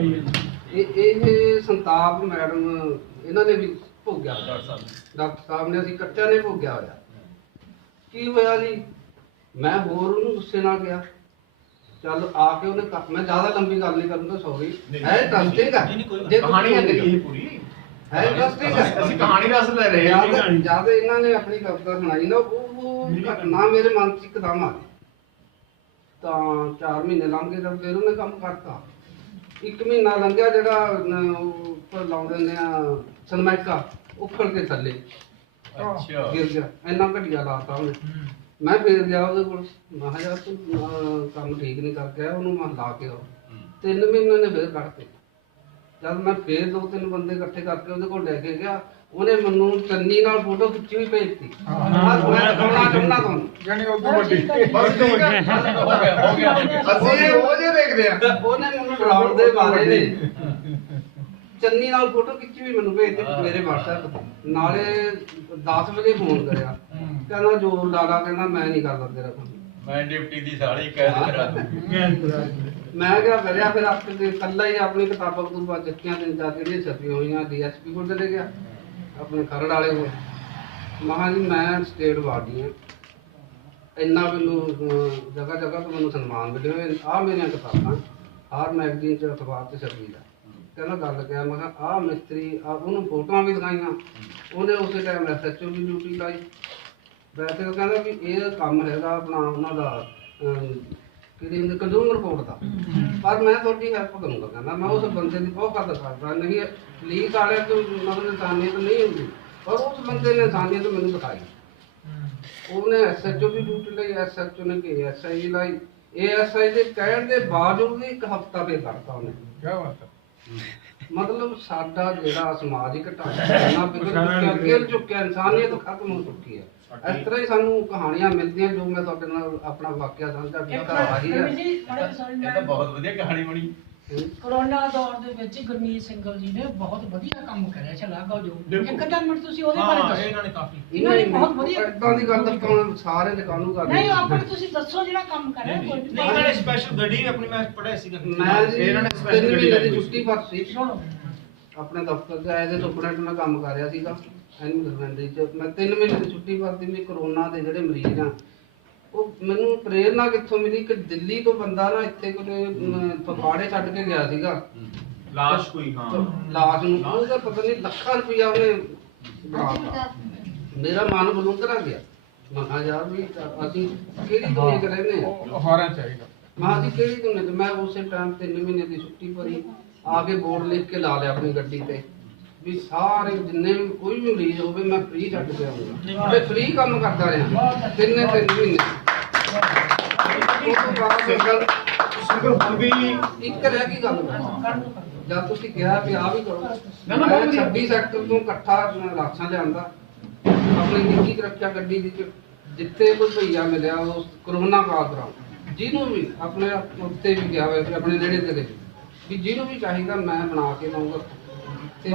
ਇਹ ਸੰਤਾਪ ਮੈਡਮ ਇਹਨਾਂ ਨੇ ਵੀ ਭੋਗਿਆ, ਡਾਕਟਰ ਸਾਹਿਬ ਨੇ, ਅਸੀਂ ਇਕੱਠਿਆਂ ਨੇ ਭੋਗਿਆ ਹੋਇਆ। ਕੀ ਹੋਇਆ ਜੀ, ਮੈਂ ਹੋਰ ਉਹਨੂੰ ਗੁੱਸੇ ਨਾਲ ਗਿਆ। ਚੱਲ ਆ ਕੇ ਉਹਨੇ, ਮੈਂ ਜ਼ਿਆਦਾ ਲੰਬੀ ਗੱਲ ਨਹੀਂ ਕਰੂੰਗਾ, ਸੌਰੀ, ਹੈ ਇੰਟਰਸਟਿੰਗ ਹੈ, ਜੇ ਕਹਾਣੀ ਹੈ ਪੂਰੀ, ਹੈ ਇੰਟਰਸਟਿੰਗ ਹੈ, ਅਸੀਂ ਕਹਾਣੀ ਦੱਸ ਲੈ ਰਹੇ ਹਾਂ। ਜਦ ਇਹਨਾਂ ਨੇ ਆਪਣੀ ਕਵਿਤਾ ਸੁਣਾਈ ਨਾ, ਉਹ ਘਟਨਾ ਮੇਰੇ ਮਨ 'ਚ ਇੱਕਦਮ ਆ ਗਈ। ਤਾਂ 4 ਮਹੀਨੇ ਲੰਘ ਗਏ, ਤਾਂ ਫਿਰ ਉਹਨੇ ਕੰਮ ਕਰਤਾ। 1 ਮਹੀਨਾ ਲੰਘਿਆ, ਜਿਹੜਾ ਉੱਪਰ ਲਾਉਂਦੇ ਨੇ ਸਨਮਾਈਕਾ, ਉੱਪਰ ਕੇ ਥੱਲੇ ਗਿਰ ਗਿਆ, ਇੰਨਾ ਘਟੀਆ ਲਾਤਾ ਉਹਨੇ। ਮੈਂ ਫੇਰ ਗਿਆ ਉਹਦੇ ਕੋਲ, ਮੈਂ ਕਿਹਾ ਯਾਰ ਤੂੰ ਕੰਮ ਠੀਕ ਨਹੀਂ ਕਰਕੇ ਆਇਆ, ਉਹਨੂੰ ਮੈਂ ਲਾ ਕੇ ਆਓ। 3 ਮਹੀਨੇ ਨੇ ਫੇਰ ਕੱਢਤੇ। ਜਦ ਮੈਂ ਫੇਰ 2-3 ਬੰਦੇ ਇਕੱਠੇ ਕਰਕੇ ਉਹਦੇ ਕੋਲ ਲੈ ਕੇ ਗਿਆ, ਉਹਨੇ ਮੈਨੂੰ ਚੰਨੀ ਨਾਲ ਫੋਟੋ ਖਿੱਚੀ ਹੋਈ ਭੇਜਤੀ। ਮੈਂ ਦਿਖਾਉਣਾ ਚਾਹੁੰਦਾ ਤੁਹਾਨੂੰ, ਜਾਨੀ ਉਹ ਤੋਂ ਵੱਡੀ ਬਸ ਠੀਕ ਹੈ, ਹੋ ਗਿਆ। ਅਸੀਂ ਰੋਜ਼ ਹੀ ਦੇਖਦੇ ਆ। ਉਹਨੇ ਮੈਨੂੰ ਡਰਾਉਣ ਦੇ ਬਾਰੇ ਨੇ ਚੰਨੀ ਨਾਲ ਫੋਟੋ ਖਿੱਚੀ ਹੋਈ ਮੈਨੂੰ ਭੇਜਤੀ ਮੇਰੇ WhatsApp ਤੇ। ਨਾਲੇ 10 ਵਜੇ ਫੋਨ ਕਰਿਆ, ਕਹਿੰਦਾ ਜੋਰ ਲਾਲਾ, ਕਹਿੰਦਾ ਮੈਂ ਨਹੀਂ ਕਰਦਾ ਤੇਰਾ ਕੰਮ, ਮੈਂ ਡਿਪਟੀ ਦੀ ਸਾਲੀ ਕੈਦ ਕਰਾ ਦੂੰ। ਮੈਂ ਕਿਹਾ ਕਰਿਆ। ਫਿਰ ਆਪਣੇ ਇਕੱਲਾ ਹੀ ਆਪਣੀ ਕਿਤਾਬਾਂ ਕਤੂਬਾਂ ਚੱਕੀਆਂ, 3-4 ਜਿਹੜੀਆਂ ਛਪੀਆਂ ਹੋਈਆਂ, DSP ਕੋਲ ਚਲੇ ਗਿਆ, ਆਪਣੇ ਖਰੜ ਵਾਲੇ ਕੋਲ। ਮਹਾਂ ਜੀ ਮੈਂ ਸਟੇਟ ਵਾਰਡੀ ਹਾਂ, ਇੰਨਾ ਮੈਨੂੰ ਜਗ੍ਹਾ ਤੋਂ ਮੈਨੂੰ ਸਨਮਾਨ ਮਿਲੇ ਹੋਏ, ਆਹ ਮੇਰੀਆਂ ਕਿਤਾਬਾਂ ਹਰ ਮੈਗਜ਼ੀਨ 'ਚ, ਅਖਬਾਰ 'ਚ ਛਪੀ ਆ। ਕਹਿੰਦਾ ਗੱਲ ਕਿਹਾ, ਮੈਂ ਕਿਹਾ ਆਹ ਮਿਸਤਰੀ, ਉਹਨੂੰ ਫੋਟੋਆਂ ਵੀ ਦਿਖਾਈਆਂ। ਉਹਨੇ ਉਸੇ ਟਾਈਮ SHO ਦੀ ਡਿਊਟੀ ਲਾਈ। ਵੈਸੇ ਉਹ ਕਹਿੰਦਾ ਵੀ ਇਹ ਕੰਮ ਹੈਗਾ ਆਪਣਾ ਉਹਨਾਂ ਦਾ ਕਿਹੜੀ ਕੰਜ਼ੂਮਰ ਕੋਰਟ ਦਾ, ਪਰ ਮੈਂ ਤੁਹਾਡੀ ਹੈਲਪ ਕਰੂੰਗਾ। ਕਹਿੰਦਾ ਮੈਂ ਉਸ ਬੰਦੇ ਦੀ ਬਹੁਤ ਕਦਰ ਕਰਦਾ, ਨਹੀਂ ਪੁਲਿਸ ਵਾਲਿਆਂ ਤੋਂ ਮਤਲਬ ਇਨਸਾਨੀਅਤ ਨਹੀਂ ਹੁੰਦੀ, ਪਰ ਉਸ ਬੰਦੇ ਨੇ ਇਨਸਾਨੀਅਤ ਮੈਨੂੰ ਦਿਖਾਈ। ਉਹਨੇ SHO ਦੀ ਡਿਊਟੀ ਲਈ, SHO ਨੇ ASI ਲਾਈ। ASI ਦੇ ਕਹਿਣ ਦੇ ਬਾਵਜੂਦ ਵੀ 1 ਹਫ਼ਤਾ ਫੇਰ ਕਰਤਾ ਉਹਨੇ। ਕੀ ਬਾਤ ਹੈ। ਮਤਲਬ ਸਾਡਾ ਜਿਹੜਾ ਸਮਾਜਿਕ ਢਾਂਚਾ ਗਿਰ ਚੁੱਕਿਆ, ਇਨਸਾਨੀਅਤ ਖਤਮ ਹੋ ਚੁੱਕੀ ਹੈ। ਇਸ ਤਰ੍ਹਾਂ ਹੀ ਸਾਨੂੰ ਕਹਾਣੀਆਂ ਮਿਲਦੀਆਂ, ਜੋ ਮੈਂ ਤੁਹਾਡੇ ਨਾਲ ਆਪਣਾ ਵਾਕਿਆ ਸਾਂਝਾ ਕੀਤਾ। ਇਹ ਤਾਂ ਬਹੁਤ ਵਧੀਆ ਕਹਾਣੀ ਬਣੀ। ਕੋਰੋਨਾ ਦੌਰ ਦੇ ਵਿੱਚ ਗੁਰਮੀਤ ਸਿੰਘਲ ਜੀ ਨੇ ਬਹੁਤ ਵਧੀਆ ਕੰਮ ਕਰਿਆ। ਸ਼ਲਾਘਾ ਜੋ ਇੱਕ ਅੱਧਾ ਮਿੰਟ ਤੁਸੀਂ ਉਹਦੇ ਬਾਰੇ ਦੱਸੋ। ਇਹਨਾਂ ਨੇ ਕਾਫੀ, ਇਹਨਾਂ ਨੇ ਬਹੁਤ ਵਧੀਆ ਇਦਾਂ ਦੀ ਗੱਲ ਤਾਂ ਸਾਰੇ ਦੇ ਕਾਨੂੰਨ ਕਰਦੇ ਨਹੀਂ, ਆਪਣੇ ਤੁਸੀਂ ਦੱਸੋ ਜਿਹੜਾ ਕੰਮ ਕਰਿਆ। ਕੋਈ ਨਹੀਂ, ਇਹਨਾਂ ਨੇ ਸਪੈਸ਼ਲ ਗੱਡੀ ਆਪਣੀ ਮੈਂ ਪੜਿਆ ਸੀਗਾ। ਮੈਂ ਇਹਨਾਂ ਨੇ special 3 ਮਹੀਨੇ ਦੀ ਛੁੱਟੀ ਪਰ ਸੀ, ਸੁਣੋ, ਆਪਣੇ ਦਫ਼ਤਰ 'ਚ ਐਜ਼ ਏ ਸੁਪਰਡੈਂਟ ਮੈਂ ਕੰਮ ਕਰ ਰਿਹਾ ਸੀਗਾ ਐਨਵੀਰਨਮੈਂਟ 'ਚ। ਮੈਂ 3 ਮਹੀਨੇ ਦੀ ਛੁੱਟੀ ਭਰਤੀ। ਮੈਂ ਕਰੋਨਾ ਦੇ ਜਿਹੜੇ ਮਰੀਜ਼ ਆ, ਉਹ ਮੈਨੂੰ ਪ੍ਰੇਰਨਾ ਕਿੱਥੋਂ ਮਿਲੀ ਕਿ ਦਿੱਲੀ ਤੋਂ ਬੰਦਾ ਨਾ ਇੱਥੇ ਕੋਈ ਫਗਵਾੜੇ ਛੱਡ ਕੇ ਗਿਆ ਸੀਗਾ ਲਾਸ਼ ਕੋਈ, ਹਾਂ ਲਾਸ਼ ਨੂੰ, ਉਹਦਾ ਪਤਾ ਨਹੀਂ ਲੱਖਾਂ ਰੁਪਇਆ ਉਹਨੇ ਬਣਾਤਾ। ਮੇਰਾ ਮਨ ਬਲੂੰਦਰਾ ਗਿਆ। ਮੈਂ ਕਿਹਾ ਯਾਰ ਵੀ ਅਸੀਂ ਕਿਹੜੀ ਦੁਨੀਆ 'ਚ ਰਹਿੰਦੇ ਹਾਂ, ਹੋਣਾ ਚਾਹੀਦਾ। ਮੈਂ ਅਸੀਂ ਕਿਹੜੀ ਦੁਨੀਆ 'ਚ। ਮੈਂ ਉਸੇ ਟਾਈਮ 3 ਮਹੀਨੇ ਦੀ ਛੁੱਟੀ ਭਰੀ, ਆ ਕੇ ਬੋਰਡ ਲਿਖ ਕੇ ਲਾ ਲਿਆ ਆਪਣੀ ਗੱਡੀ ਤੇ ਵੀ ਸਾਰੇ ਜਿੰਨੇ ਵੀ ਕੋਈ ਵੀ ਮਰੀਜ਼ ਹੋਵੇ ਮੈਂ ਫ੍ਰੀ ਛੱਡ ਕੇ ਆਉਂਗਾ ਤੇ ਫ੍ਰੀ ਕੰਮ ਕਰਦਾ ਰਿਹਾ 3 ਮਹੀਨੇ। ਉਸ ਤੋਂ ਬਾਅਦ ਸਿੰਗਲ ਹੁਣ ਵੀ ਇੱਕ ਰਹਿ ਗਈ ਗੱਲ ਜਦ ਤੁਸੀਂ ਕਿਹਾ ਵੀ ਆ ਵੀ ਕਰੋ, ਨਾ, ਨਾ, ਮੈਂ ਬਹੁਤ ਵਧੀਆ। 26 ਸੈਕਟਰ ਤੋਂ ਇਕੱਠਾ ਰਾਖਾਂ ਲਿਆਂਦਾ ਆਪਣੀ ਨਿੱਜੀ ਸੁਰੱਖਿਆ ਗੱਡੀ ਦੀ ਜਿੱਥੇ ਕੋਈ ਭਈਆ ਮਿਲਿਆ ਉਹ ਕਰੋਨਾ ਕਾਲ ਦੌਰਾਨ ਜਿਹਨੂੰ ਵੀ ਆਪਣੇ ਉੱਤੇ ਵੀ ਗਿਆ ਹੋਇਆ ਆਪਣੇ ਨੇੜੇ ਤੇੜੇ ਵੀ ਜਿਹਨੂੰ ਵੀ ਚਾਹੀਦਾ ਮੈਂ ਬਣਾ ਕੇ ਦਊਂਗਾ। ਤੇ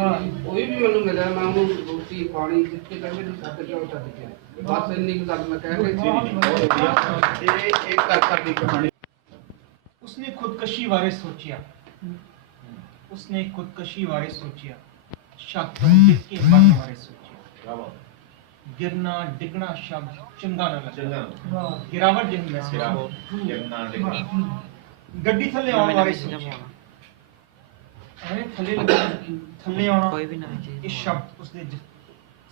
ਕੋਈ ਵੀ ਮੈਨੂੰ ਮਿਲਿਆ ਮੈਂ ਉਹਨੂੰ ਰੋਟੀ ਪਾਣੀ ਜਿੱਥੇ ਕਹਿੰਦੇ ਸੀ ਛੱਡ ਕੇ ਉਹ ਛੱਡ ਕੇ ਆਇਆ। ਬਸ ਇੰਨੀ ਕੁ ਗੱਲ ਮੈਂ ਕਹਿ ਕੇ ਬਹੁਤ ਵਧੀਆ। ਇਹ ਕਰ ਦੀ ਕਹਾਣੀ। उसने खुदकशी बारे सोचिया, उसने खुदकशी बारे सोचिया, छत ਤੋਂ ਡਿੱਗ ਕੇ ਮਰਨ ਬਾਰੇ ਸੋਚਿਆ। ਗਿਰਨਾ ਡਿੱਗਣਾ ਸ਼ਬਦ ਚੰਗਾ ਨਾ ਲੱਗਾ, ਗਿਰਾਵਟ ਜਿਹੀ ਮਹਿਸੂਸ ਗੱਡੀ ਥੱਲੇ ਆਉਣ ਬਾਰੇ ਸੋਚਿਆ। ਐਵੇਂ ਥੱਲੇ ਆਉਣਾ ਕੋਈ ਵੀ ਨਾ ਇਹ ਸ਼ਬਦ ਉਸਦੇ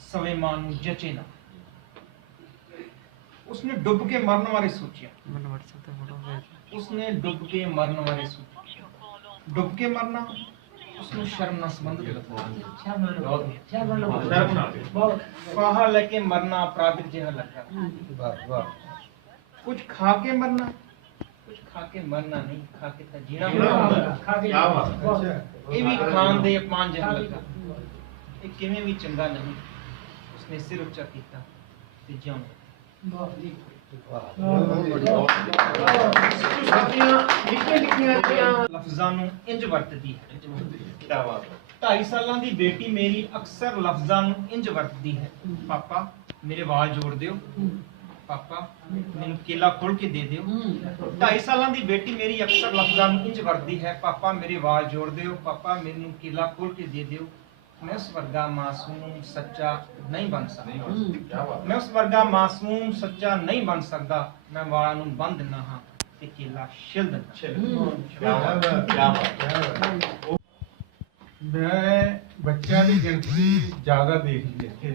ਸਵੈਮਾਨ ਨੂੰ ਜਚੇ ਨਾ। उसने डूब के मरने बारे सोचिया, उसने डूब के मरने बारे सोचिया। डूब के मरना उसने शर्म ना संबंधित फाहा लेके मरना अपराधिक जिहा लगा। कुछ खा के मरना, कुछ खा के मरना नहीं, खा के तो जीना ये भी खान दे अपमान जिहा लगा। ये किवें भी चंगा नहीं। उसने सिर उच्चा कीता ते जिउंदा लफ्ज़ां नूं इंज वरतदी है। 2.5 सालां दी बेटी मेरी अक्सर लफ्ज़ां नूं इंज वरतदी है। पापा मेरे वाल जोड़ दियो, पापा मैनूं केला खोल के दे दियो। 2.5 सालां दी बेटी मेरी अक्सर लफ्ज़ां नूं इंज वरतदी है। पापा मेरे वाल जोड़ दियो, पापा मैनूं केला खोल के दे दियो। मैं उस वर्गा मासूम सच्चा नहीं बन सकता। मैं उस वर्गा मासूम सच्चा नहीं बन सकता। मैं वाला नूं बंद ना हां ते केला छिल दिंदा। मैं बच्चों की गिनती ज्यादा देख ली इत्थे।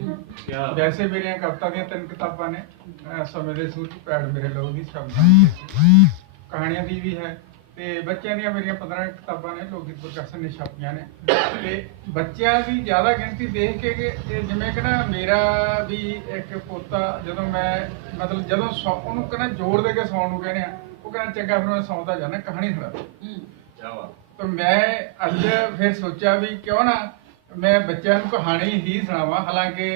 वैसे मेरिया कविता दी 3 किताबां ने, समय दे सूरज पैड़ मेरे लोग दी शब्दां कहानियां दी भी है ते बच्चों दी मेरिया 15 किताबां ने लोक गीत प्रकाशन ने छापियां ने। ते बच्चों की ज़्यादा गिनती देख के जिवें कि ना मेरा भी एक पोता जदों मैं मतलब जदों उन्होंने कहना जोर दे के सौण नूं कहने वो कहना चंगा फिर मैं सौंदा जाना कहानी सुना। तो मैं अज फिर सोचा भी क्यों ना मैं बच्चों को कहानी ही सुनावां। हालांकि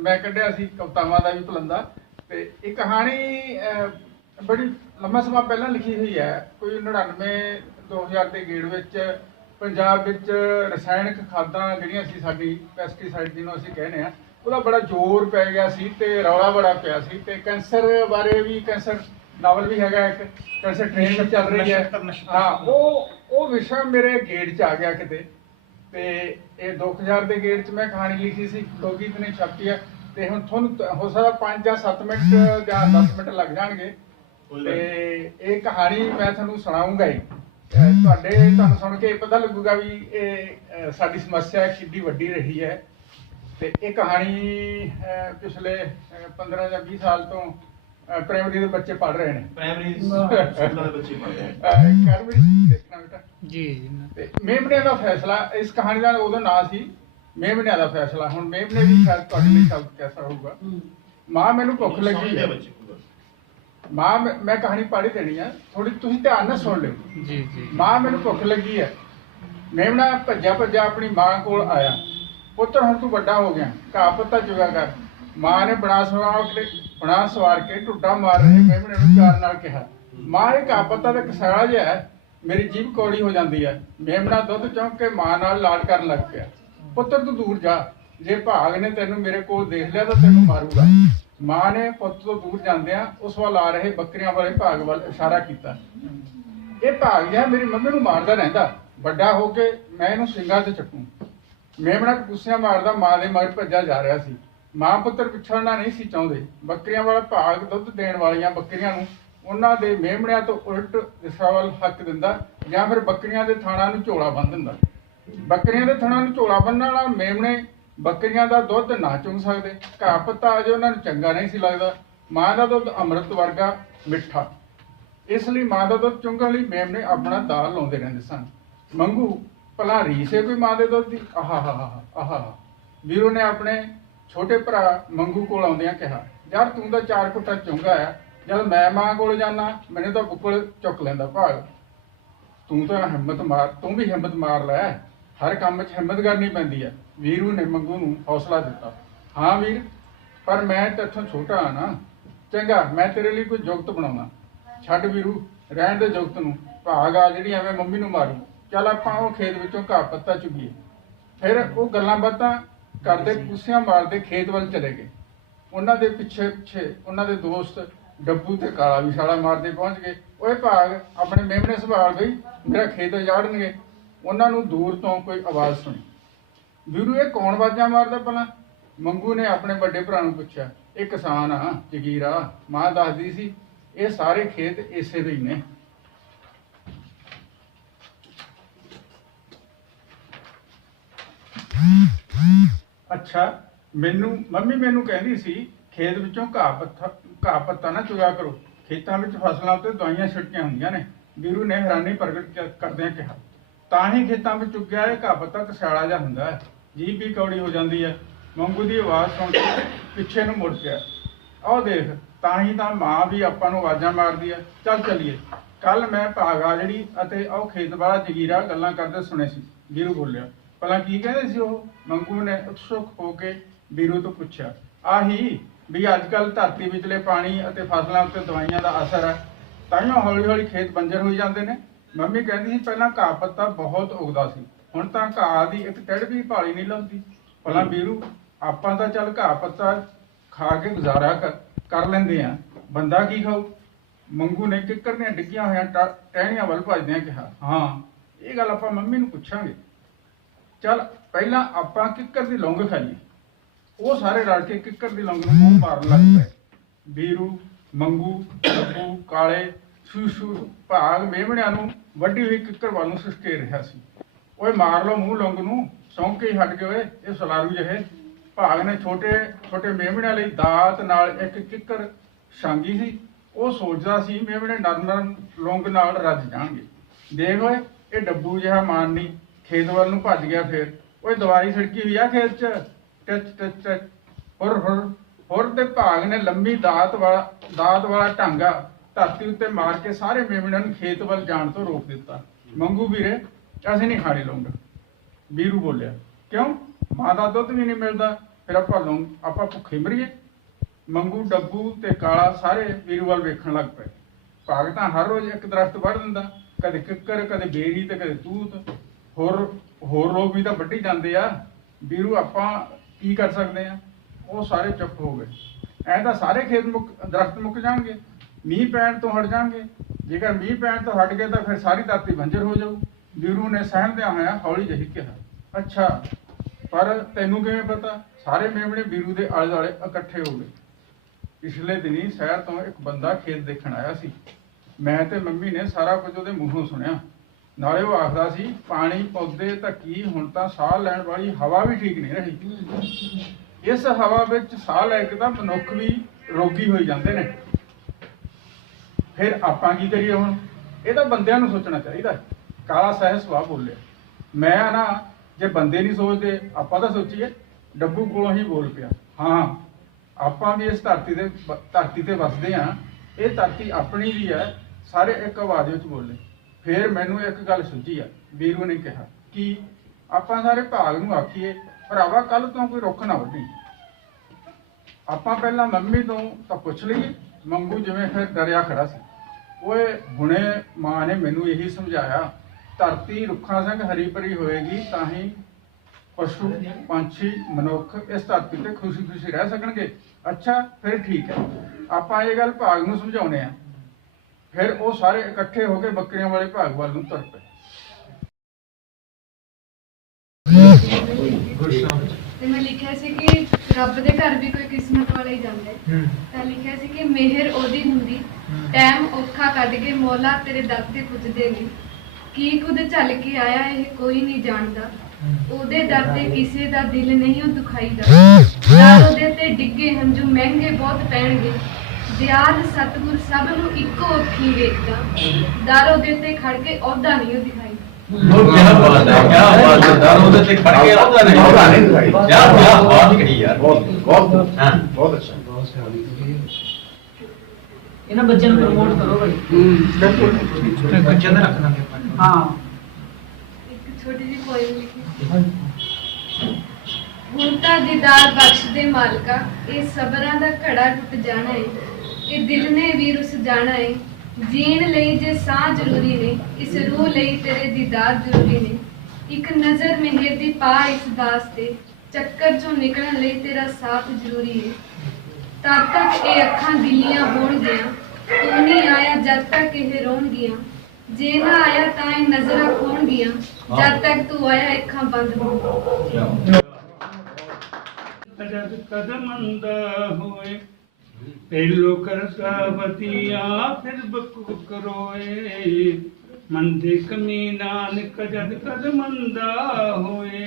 मैं कढ़िया सी कवितावां दा भी भलंदा ते एक कहानी बड़ी लंबा समा पहला लिखी हुई है, कोई 99-2000 के गेड़ विच पंजाब विच रसायनिक खादां जिहड़ियां सी साडी पैस्टिसाइड जिन्हों असीं कहने आ ਉਹਦਾ बड़ा जोर पै गया सी ते रौला बड़ा पिया सी ते कैंसर बारे भी कैंसर नावल भी हैगा एक कैंसर ट्रेन में चल रही है। हाँ वो विषय मेरे गेड़ च आ गया किते ते ये 2000 के गेड़ च मैं कहानी लिखी सी लोक गीत ने छापी है ते हुण तुहानूं हो सकदा 5 ਜਾਂ 7 मिनट ਜਾਂ 10 मिनट लग जाणगे ते ये कहानी मैं तुहानूं सुणाऊंगा ही। ਤੁਹਾਨੂੰ ਸੁਣ ਕੇ ਪਤਾ ਲੱਗੂਗਾ ਵੀ ਇਹ ਸਾਡੀ ਸਮੱਸਿਆ ਕਿੰਨੀ ਵੱਡੀ ਰਹੀ ਹੈ। ਤੇ ਇਹ ਕਹਾਣੀ ਪਿਛਲੇ 15 ਜਾਂ 20 ਸਾਲ ਤੋਂ ਪ੍ਰਾਇਮਰੀ ਦੇ ਬੱਚੇ ਪੜ੍ਹ ਰਹੇ ਨੇ। ਪ੍ਰਾਇਮਰੀ ਸਕੂਲਾਂ ਦੇ ਬੱਚੇ ਪੜ੍ਹਦੇ ਦੇਖਣਾ ਬੇਟਾ ਜੀ ਤੇ ਮੇਮਣੇ ਦਾ ਫੈਸਲਾ ਇਸ ਕਹਾਣੀ ਦਾ ਉਹਦਾ ਨਾਂ ਸੀ ਮੇਮਣੇ ਦਾ ਫੈਸਲਾ। ਹੁਣ ਮੇਮਣੇ ਵੀ ਸ਼ਾਇਦ ਤੁਹਾਡੇ ਲਈ ਸ਼ਬਦ ਕੈਸਾ ਹੋਊਗਾ। ਮਾਂ ਮੈਨੂੰ ਭੁੱਖ ਲੱਗੀ ਹੈ। मां मैं कहानी पढ़ी देनी है थोड़ी तुम ध्यान ना सुन लो जी जी। मां मैनू भुख लगी है। मेमना भज्जा भज्जा अपनी मां को आया, पुत्र हुण तू वड्डा हो गया घा पत्ता चुगा कर। मां ने बना सवार के टुड्डा मार रहे मेमने नूं प्यार नाल कहा, मां ये घा पत्ता तो कसाला जिहा है मेरी जीभ कौड़ी हो जाती है। मेमना दुध चौंक के मां नाल लाड करन लग पिया, पुत्र तू दूर जा, जे भाग ने तेनू मेरे कोल देख लिया तो तेनू मारूगा। मां ने पुੱਤ ਤੋਂ दूर जांदियां उस वाल आ रहे बकरियां वाले भाग वाल इशारा किया। ये भाग जिहा मेरी मम्मी नूं मारदा रहिंदा, ਵੱਡਾ हो के मैं इहनूं ਸਿੰਘਾਂ ते चकूं। मेमना टपूसियां मारदा मां दे मगर भज्जा जा रहा सी। ਮਾਂ ਪੁੱਤਰ ਵਿਛੜਨਾ ਨਹੀਂ ਸੀ ਚਾਹੁੰਦੇ। ਬੱਕਰੀਆਂ ਵਾਲਾ ਭਾਗ ਦੁੱਧ ਦੇਣ ਵਾਲੀਆਂ ਬੱਕਰੀਆਂ ਨੂੰ ਉਹਨਾਂ ਦੇ ਮੇਮਣਿਆਂ ਤੋਂ ਉਲਟ ਦਿਸ਼ਾ ਵੱਲ ਹੱਕ ਦਿੰਦਾ ਜਾਂ ਫਿਰ ਬੱਕਰੀਆਂ ਦੇ ਥਾਣਾ ਨੂੰ ਝੋਲਾ ਬੰਨ੍ਹ ਦਿੰਦਾ। ਬੱਕਰੀਆਂ ਦੇ ਥਣਾ ਨੂੰ ਝੋਲਾ ਬੰਨ੍ਹਣ ਨਾਲ ਮੇਮਣੇ ਬੱਕਰੀਆਂ ਦਾ ਦੁੱਧ ਨਾ ਚੁੰਗ ਸਕਦੇ। ਘਾਹ ਪੱਤਾ ਅਜੇ ਉਹਨਾਂ ਨੂੰ ਚੰਗਾ ਨਹੀਂ ਸੀ ਲੱਗਦਾ। ਮਾਂ ਦਾ ਦੁੱਧ ਅੰਮ੍ਰਿਤ ਵਰਗਾ ਮਿੱਠਾ, ਇਸ ਲਈ ਮਾਂ ਦਾ ਦੁੱਧ ਚੁੰਗਣ ਲਈ ਮੇਮਣੇ ਆਪਣਾ ਦਾਲ ਲਾਉਂਦੇ ਰਹਿੰਦੇ ਸਨ। ਮੰਗੂ ਭਲਾ ਰੀਸੇ ਕੋਈ ਮਾਂ ਦੇ ਦੁੱਧ ਦੀ? ਆਹਾ। ਵੀਰੂ ਨੇ ਆਪਣੇ ਛੋਟੇ ਭਰਾ ਮੰਗੂ ਕੋਲ ਆਉਂਦਿਆਂ ਕਿਹਾ, ਯਾਰ ਤੂੰ ਤਾਂ 4 ਘੁੱਟਾਂ ਚੁੰਗਾ ਆ, ਜਦ ਮੈਂ ਮਾਂ ਕੋਲ ਜਾਣਾ ਮੈਨੂੰ ਤਾਂ ਬੁੱਕਲ ਚੁੱਕ ਲੈਂਦਾ ਭਾਗ। ਤੂੰ ਵੀ ਹਿੰਮਤ ਮਾਰ ਲੈ, ਹਰ ਕੰਮ 'ਚ ਹਿੰਮਤ ਕਰਨੀ ਪੈਂਦੀ ਹੈ। ਵੀਰੂ ਨੇ ਮੰਗੂ ਨੂੰ ਹੌਸਲਾ ਦਿੱਤਾ। ਹਾਂ ਵੀਰ, ਪਰ ਮੈਂ ਤੇਥੋਂ ਛੋਟਾ ਆ ਨਾ। ਚੰਗਾ, ਮੈਂ ਤੇਰੇ ਲਈ ਕੋਈ ਜੁਗਤ ਬਣਾਉਣਾ। ਛੱਡ ਵੀਰੂ, ਰਹਿਣ ਦੇ ਜੁਗਤ ਨੂੰ। ਭਾਗ ਆ ਜਿਹੜੀ ਐਵੇਂ ਮੰਮੀ ਨੂੰ ਮਾਰੂ। ਚੱਲ ਆਪਾਂ ਉਹ ਖੇਤ ਵਿੱਚੋਂ ਘਾਹ ਪੱਤਾ ਚੁਗੀਏ। ਫਿਰ ਉਹ ਗੱਲਾਂ ਬਾਤਾਂ ਕਰਦੇ ਕੁੱਸੀਆਂ ਮਾਰਦੇ ਖੇਤ ਵੱਲ ਚਲੇ ਗਏ। ਉਹਨਾਂ ਦੇ ਪਿੱਛੇ ਉਹਨਾਂ ਦੇ ਦੋਸਤ ਡੱਬੂ ਤੇ ਕਾਲਾ ਵੀ ਛਾਲਾ ਮਾਰਦੇ ਪਹੁੰਚ ਗਏ। ਓਏ ਭਾਗ, ਆਪਣੇ ਮੇਮਣੇ ਸੰਭਾਲ ਗਈ, ਮੇਰਾ ਖੇਤ ਉਜਾੜਨਗੇ। ਉਹਨਾਂ ਨੂੰ ਦੂਰ ਤੋਂ ਕੋਈ ਆਵਾਜ਼ ਸੁਣੀ। ਵੀਰੂ, ਇਹ ਕੌਣ ਆਵਾਜ਼ਾਂ ਮਾਰਦਾ ਭਲਾ? ਮੰਗੂ ਨੇ ਆਪਣੇ ਵੱਡੇ ਭਰਾ ਨੂੰ ਪੁੱਛਿਆ। ਇਹ ਕਿਸਾਨ ਆ, ਜਗੀਰਾ। ਮਾਂ ਦੱਸਦੀ ਸੀ ਇਹ ਸਾਰੇ ਖੇਤ ਇਸੇ ਦੇ ਹੀ ਨੇ। ਅੱਛਾ, ਮੰਮੀ ਮੈਨੂੰ ਕਹਿੰਦੀ ਸੀ ਖੇਤ ਵਿੱਚੋਂ ਘਾਹ ਪੱਤਾ ਨਾ ਚੁਗਿਆ ਕਰੋ, ਖੇਤਾਂ ਵਿੱਚ ਫਸਲਾਂ ਉੱਤੇ ਦਵਾਈਆਂ ਛਿੜਕੀਆਂ ਹੁੰਦੀਆਂ ਨੇ। ਵੀਰੂ ਨੇ ਹੈਰਾਨੀ ਪ੍ਰਗਟ ਕਰਦਿਆਂ ਕਿਹਾ, ਤਾਂ ਹੀ ਖੇਤਾਂ ਵਿੱਚ ਚੁੱਗਿਆ ਇਹ ਘਾਹ ਪੱਤਾ ਕਸਿਆਲਾ ਜਿਹਾ ਹੁੰਦਾ ਹੈ, ਜੀਭ ਵੀ ਕੌੜੀ ਹੋ ਜਾਂਦੀ ਹੈ। ਮੰਗੂ ਦੀ ਆਵਾਜ਼ ਸੁਣ ਕੇ ਪਿੱਛੇ ਨੂੰ ਮੁੜ ਪਿਆ। ਆਹ ਦੇਖ, ਤਾਂ ਹੀ ਤਾਂ ਮਾਂ ਵੀ ਆਪਾਂ ਨੂੰ ਆਵਾਜ਼ਾਂ ਮਾਰਦੀ ਹੈ। ਚੱਲ ਚੱਲੀਏ। ਕੱਲ ਮੈਂ ਭਾਗਾ ਜਿਹੜੀ ਅਤੇ ਉਹ ਖੇਤ ਵਾਲਾ ਜਗੀਰਾ ਗੱਲਾਂ ਕਰਦੇ ਸੁਣੇ ਸੀ। ਵੀਰੂ ਬੋਲਿਆ। ਭਲਾ ਕੀ ਕਹਿੰਦੇ ਸੀ ਉਹ? ਮੰਗੂ ਨੇ ਉਤਸੁਕ ਹੋ ਕੇ ਵੀਰੂ ਤੋਂ ਪੁੱਛਿਆ। ਆਹੀ ਵੀ ਅੱਜ ਕੱਲ੍ਹ ਧਰਤੀ ਵਿਚਲੇ ਪਾਣੀ ਅਤੇ ਫਸਲਾਂ ਉੱਤੇ ਦਵਾਈਆਂ ਦਾ ਅਸਰ ਹੈ, ਤਾਂਹੀਓ ਹੌਲੀ ਹੌਲੀ ਖੇਤ ਬੰਜਰ ਹੋਈ ਜਾਂਦੇ ਨੇ। ਮੰਮੀ ਕਹਿੰਦੀ ਸੀ ਪਹਿਲਾਂ ਘਾਹ ਪੱਤਾ ਬਹੁਤ ਉਗਦਾ ਸੀ, ਹੁਣ ਤਾਂ ਘਾਹ ਦੀ ਇੱਕ ਟਿੜ ਵੀ ਭਾਲੀ ਨਹੀਂ ਲਾਉਂਦੀ। ਭਲਾ ਵੀਰੂ, ਆਪਾਂ ਤਾਂ ਚੱਲ ਘਾਹ ਪੱਤਾ ਖਾ ਕੇ ਗੁਜ਼ਾਰਾ ਕਰ ਲੈਂਦੇ ਆ, ਬੰਦਾ ਕੀ ਖਾਊ? ਮੰਗੂ ਨੇ ਕਿੱਕਰ ਦੀਆਂ ਡਿੱਗੀਆਂ ਹੋਈਆਂ ਟਹਿਣੀਆਂ ਵੱਲ ਭੱਜਦਿਆਂ ਕਿਹਾ। ਹਾਂ, ਇਹ ਗੱਲ ਆਪਾਂ ਮੰਮੀ ਨੂੰ ਪੁੱਛਾਂਗੇ। ਚੱਲ ਪਹਿਲਾਂ ਆਪਾਂ ਕਿੱਕਰ ਦੀ ਲੌਂਗ ਖਾਈਏ। ਉਹ ਸਾਰੇ ਰਲ ਕੇ ਕਿੱਕਰ ਦੀ ਲੌਂਗ ਨੂੰ ਮੂੰਹ ਮਾਰਨ ਲੱਗ ਪਏ। ਵੀਰੂ, ਮੰਗੂ, ਡੱਬੂ, ਕਾਲੇ, ਸ਼ੂ ਭਾਗ ਮੇਮਣਿਆਂ ਨੂੰ ਵੱਡੀ ਹੋਈ ਕਿੱਕਰ ਵੱਲ ਨੂੰ ਸੁਸਕੇ ਰਿਹਾ ਸੀ। ਓਏ ਮਾਰ ਲਓ ਮੂੰਹ ਲੌਂਗ ਨੂੰ, ਸੌਂਕ ਕੇ ਹਟ ਗਏ ਓਏ ਇਹ ਸਲਾਰੂ ਜਿਹੇ। ਭਾਗ ਨੇ ਛੋਟੇ ਮੇਮਣਿਆਂ ਲਈ ਦਾਤ ਨਾਲ ਇੱਕ ਕਿੱਕਰ ਛਾਂਗੀ ਸੀ। ਉਹ ਸੋਚਦਾ ਸੀ ਮੇਮਣੇ ਨਰਮ ਲੌਂਗ ਨਾਲ ਰੱਜ ਜਾਣਗੇ। ਦੇਖ ਓਏ, ਇਹ ਡੱਬੂ ਜਿਹਾ ਮਾਰਨੀ ਖੇਤ ਵੱਲ ਨੂੰ ਭੱਜ ਗਿਆ। ਫਿਰ ਓਏ ਦਵਾਈ ਛਿੜਕੀ ਹੋਈ ਆ ਖੇਤ 'ਚ, ਟਚ ਹੁਰ ਤੇ ਭਾਗ ਨੇ ਲੰਮੀ ਦਾਤ ਵਾਲਾ ਢਾਂਗਾ ਧਰਤੀ ਉੱਤੇ ਮਾਰ ਕੇ ਸਾਰੇ ਮੇਮਣਿਆਂ ਨੂੰ ਖੇਤ ਵੱਲ ਜਾਣ ਤੋਂ ਰੋਕ ਦਿੱਤਾ। ਮੰਗੂ ਵੀਰੇ, ਅਸੀਂ ਨਹੀਂ ਖਾਣੇ ਲੌਂਗ। ਵੀਰੂ ਬੋਲਿਆ। ਕਿਉਂ? ਮਾਂ ਦਾ ਦੁੱਧ ਵੀ ਨਹੀਂ ਮਿਲਦਾ, ਫਿਰ ਆਪਾਂ ਭੁੱਖੇ ਮਰੀਏ? ਮੰਗੂ, ਡੱਬੂ ਤੇ ਕਾਲਾ ਸਾਰੇ ਵੀਰੂ ਵੱਲ ਵੇਖਣ ਲੱਗ ਪਏ। ਭਾਗ ਤਾਂ ਹਰ ਰੋਜ਼ ਇੱਕ ਦਰਖਤ ਵੱਢ ਦਿੰਦਾ, ਕਦੇ ਕਿੱਕਰ, ਕਦੇ ਬੇਰੀ ਤੇ ਕਦੇ ਤੂਤ। ਹੋਰ ਲੋਕ ਵੀ ਤਾਂ ਵੱਢੀ ਜਾਂਦੇ ਆ। ਵੀਰੂ, ਆਪਾਂ ਕੀ ਕਰ ਸਕਦੇ ਆ? ਉਹ ਸਾਰੇ ਚੁੱਪ ਹੋ ਗਏ। ਐਂ ਤਾਂ ਸਾਰੇ ਦਰਖਤ ਮੁੱਕ ਜਾਣਗੇ, ਮੀਂਹ ਪੈਣ ਤੋਂ ਹਟ ਜਾਣਗੇ। ਜੇਕਰ ਮੀਂਹ ਪੈਣ ਤੋਂ ਹਟ ਗਏ ਤਾਂ ਫਿਰ ਸਾਰੀ ਧਰਤੀ ਬੰਜਰ ਹੋ ਜਾਊ। ਵੀਰੂ ਨੇ ਸਹਿਮਦਿਆਂ ਹੋਇਆ ਹੌਲੀ ਜਿਹੀ ਕਿਹਾ। ਅੱਛਾ, ਪਰ ਤੈਨੂੰ ਕਿਵੇਂ ਪਤਾ? ਸਾਰੇ ਮੇਮਣੇ ਵੀਰੂ ਦੇ ਆਲੇ ਦੁਆਲੇ ਇਕੱਠੇ ਹੋ ਗਏ। ਪਿਛਲੇ ਦਿਨੀ ਸ਼ਹਿਰ ਤੋਂ ਇੱਕ ਬੰਦਾ ਖੇਤ ਦੇਖਣ ਆਇਆ ਸੀ। ਮੈਂ ਤੇ ਮੰਮੀ ਨੇ ਸਾਰਾ ਕੁਝ ਉਹਦੇ ਮੂੰਹੋਂ ਸੁਣਿਆ। ਨਾਲੇ ਉਹ ਆਖਦਾ ਸੀ ਪਾਣੀ ਪੌਦੇ ਤਾਂ ਕੀ, ਹੁਣ ਤਾਂ ਸਾਹ ਲੈਣ ਵਾਲੀ ਹਵਾ ਵੀ ਠੀਕ ਨਹੀਂ ਰਹੀ। ਇਸ ਹਵਾ ਵਿੱਚ ਸਾਹ ਲੈ ਕੇ ਤਾਂ ਮਨੁੱਖ ਵੀ ਰੋਗੀ ਹੋਈ ਜਾਂਦੇ ਨੇ। ਫਿਰ ਆਪਾਂ ਕੀ ਕਰੀਏ ਹੁਣ? ਇਹ ਤਾਂ ਬੰਦਿਆਂ ਨੂੰ ਸੋਚਣਾ ਚਾਹੀਦਾ। ਕਾਲਾ ਸਹਿਜ ਸੁਭਾਅ ਬੋਲਿਆ। ਮੈਂ ਨਾ, ਜੇ ਬੰਦੇ ਨਹੀਂ ਸੋਚਦੇ ਆਪਾਂ ਤਾਂ ਸੋਚੀਏ। ਡੱਬੂ ਕੋਲੋਂ ਹੀ ਬੋਲ ਪਿਆ। ਹਾਂ, ਆਪਾਂ ਵੀ ਇਸ ਧਰਤੀ ਤੇ ਵਸਦੇ ਹਾਂ। ਇਹ ਧਰਤੀ ਆਪਣੀ ਵੀ ਹੈ। ਸਾਰੇ ਇੱਕ ਆਵਾਜ਼ ਵਿੱਚ ਬੋਲੇ। ਫਿਰ ਮੈਨੂੰ ਇੱਕ ਗੱਲ ਸੁੱਝੀ ਆ। ਵੀਰੂ ਨੇ ਕਿਹਾ। ਕੀ? ਆਪਾਂ ਸਾਰੇ ਭਾਗ ਨੂੰ ਆਖੀਏ, ਭਰਾਵਾ ਕੱਲ ਤੋਂ ਕੋਈ ਰੁੱਖ ਨਾ ਵੱਢੀ। ਆਪਾਂ ਪਹਿਲਾਂ ਮੰਮੀ ਤੋਂ ਤਾਂ ਪੁੱਛ ਲਈਏ। ਮੰਗੂ ਜਿਵੇਂ ਫਿਰ ਡਰਿਆ ਖੜਾ ਸੀ। ਓਏ, ਹੁਣੇ ਮਾਂ ਨੇ ਮੈਨੂੰ ਇਹੀ ਸਮਝਾਇਆ, ਧਰਤੀ ਰੁੱਖਾਂ ਸੰਗ ਹਰੀ ਭਰੀ ਹੋਏਗੀ ਤਾਂ ਹੀ ਪਸ਼ੂ, ਪੰਛੀ, ਮਨੁੱਖ ਇਸ ਧਰਤੀ ਤੇ ਖੁਸ਼ੀ ਰਹਿ ਸਕਣਗੇ। ਅੱਛਾ, ਫਿਰ ਠੀਕ ਹੈ, ਆਪਾਂ ਇਹ ਗੱਲ ਭਾਗ ਨੂੰ ਸਮਝਾਉਣੇ ਆ। ਫਿਰ ਉਹ ਸਾਰੇ ਇਕੱਠੇ ਹੋ ਕੇ ਬੱਕਰੀਆਂ ਵਾਲੇ ਭਾਗ ਵੱਲ ਨੂੰ ਤੁਰ ਪਏ। ਤੇ ਮੈਂ ਲਿਖਿਆ ਸੀ ਕਿ ਰੱਬ ਦੇ ਘਰ ਵੀ ਕੋਈ ਕਿਸਮਤ ਵਾਲਾ ਹੀ ਜਾਂਦਾ ਹੈ। ਤਾਂ ਲਿਖਿਆ ਸੀ ਕਿ ਮਿਹਰ ਉਹਦੀ ਹੁੰਦੀ, ਟਾਈਮ ਔਖਾ ਕੱਢ ਕੇ ਮੌਲਾ ਤੇਰੇ ਦਰ ਤੇ ਪੁੱਜਦੇ ਨੇ, ਕੀ ਕੁਝ ਝੱਲ ਕੇ ਆਇਆ ਇਹ ਕੋਈ ਨਹੀਂ ਜਾਣਦਾ, ਉਹਦੇ ਦਰ ਤੇ ਕਿਸੇ ਦਾ ਦਿਲ ਨਹੀਂ ਉਹ ਦੁਖਾਈਦਾ, ਦਰ ਉਹਦੇ ਤੇ ਡਿੱਗੇ ਹੰਝੂ ਮਹਿੰਗੇ ਬਹੁਤ ਪੈਣਗੇ, ਦਿਆਲ ਸਤਿਗੁਰ ਸਭ ਨੂੰ ਇੱਕੋ ਅੱਖੀ ਵੇਖਦਾ, ਦਰ ਉਹਦੇ ਤੇ ਖੜ ਕੇ ਅਹੁਦਾ ਨਹੀਂ ਉਹ ਦਿਖਾਈਦਾ। ਉਹ ਕੀ ਬਾਤ ਹੈ, ਕੀ ਬਾਤ ਹੈ। ਦਰ ਉਹਦੇ ਤੇ ਖੜ ਕੇ ਉਹਦਾ ਨਹੀਂ ਦਿਖਾਈ। ਕੀ ਬਾਤ ਕਹੀ ਯਾਰ। ਬਹੁਤ ਬਹੁਤ ਹਾਂ ਬਹੁਤ ਅੱਛਾ। ਬਹੁਤ ਸਿਆਣੀ ਸੀ। ਇਹਨਾਂ ਬੱਚਿਆਂ ਨੂੰ ਪ੍ਰਮੋਟ ਕਰੋ ਭਾਈ। ਬੱਚਿਆਂ ਦਾ ਰੱਖਣਾ ਵੀ ਆਪਾਂ ਹਾਂ ਇੱਕ ਛੋਟੀ ਜਿਹੀ ਪੋਇਮ ਲਿਖੀ। ਹੁਣ ਤਾਂ ਦੀਦਾਰ ਬਖਸ਼ ਦੇ ਮਾਲਕਾ, ਇਹ ਸਬਰਾਂ ਦਾ ਘੜਾ ਟੁੱਟ ਜਾਣਾ ਏ, ਇਹ ਦਿਲ ਨੇ ਵੀ ਰੁੱਸ ਜਾਣਾ ਏ, ਜੀਣ ਲਈ ਜੇ ਸਾਹ ਜ਼ਰੂਰੀ ਨੇ, ਇਸ ਰੂਹ ਲਈ ਤੇਰੇ ਦੀਦਾਰ ਜ਼ਰੂਰੀ ਨੇ, ਇੱਕ ਨਜ਼ਰ ਮਿਹਰ ਦੀ ਪਾ ਇਸ ਦਾਸ ਤੇ, ਚੱਕਰ ਚੋਂ ਨਿਕਲਣ ਲਈ ਤੇਰਾ ਸਾਥ ਜ਼ਰੂਰੀ ਹੈ, ਤਦ ਤੱਕ ਇਹ ਅੱਖਾਂ ਗਿੱਲੀਆਂ ਹੋਣਗੀਆਂ, ਤੂੰ ਨਹੀਂ ਆਇਆ ਜਦ ਤੱਕ ਇਹ ਰੋਣਗੀਆਂ, ਜੇ ਨਾ ਆਇਆ ਤਾਂ ਇਹ ਨਜ਼ਰਾਂ ਖੋਣਗੀਆਂ, ਜਦ ਤੱਕ ਤੂੰ ਆਇਆ ਅੱਖਾਂ ਬੰਦ ਹੋਣਗੀਆਂ। जब कदम अंधा होए पहलो करता बतिया फिर बकुक रोए, मंदे कमीनान कजद कदम अंधा होए,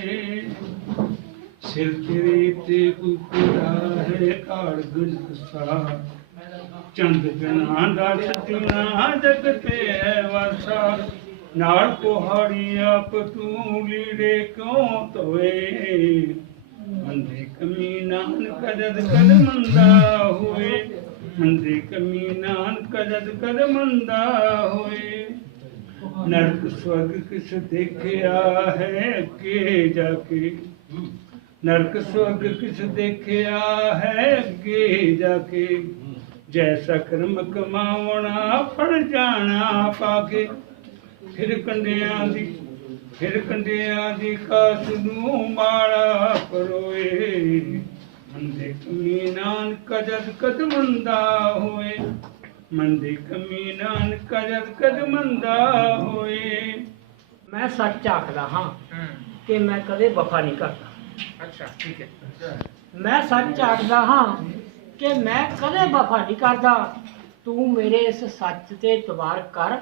सिर तेरे ते कुकड़ा है काड़ सा, चंद गना दा छटना जग पे है वासा, नाल कुहाड़ी आप तू लीड़े क्यों धोए, मंदे कमीनान कजद कद मंदा हुए, मंदे कमीनान कजद कद मंदा हुए, नरक स्वर्ग किस देखिया है के जाके, नरक स्वर्ग किस देखिया है के जाके, जैसा कर्म कमावना पड़ जाना पाके, फिर कंडिया दी कास नू माड़ा परोए, मंदे कमीनान कजद कद मंदा होए, मंदे कमीनान कजद कद मंदा होए। ਮੈਂ ਸੱਚ ਆਖਦਾ ਹਾਂ ਕਿ ਮੈਂ ਕਦੇ ਵਫਾ ਨਹੀਂ ਕਰਦਾ। ਅੱਛਾ ਠੀਕ ਹੈ। ਮੈਂ ਸੱਚ ਆਖਦਾ ਹਾਂ ਕਿ ਮੈਂ ਕਦੇ ਵਫਾ ਨਹੀਂ ਕਰਦਾ, ਤੂੰ ਮੇਰੇ ਇਸ ਸੱਚ ਤੇ ਇਤਬਾਰ ਕਰ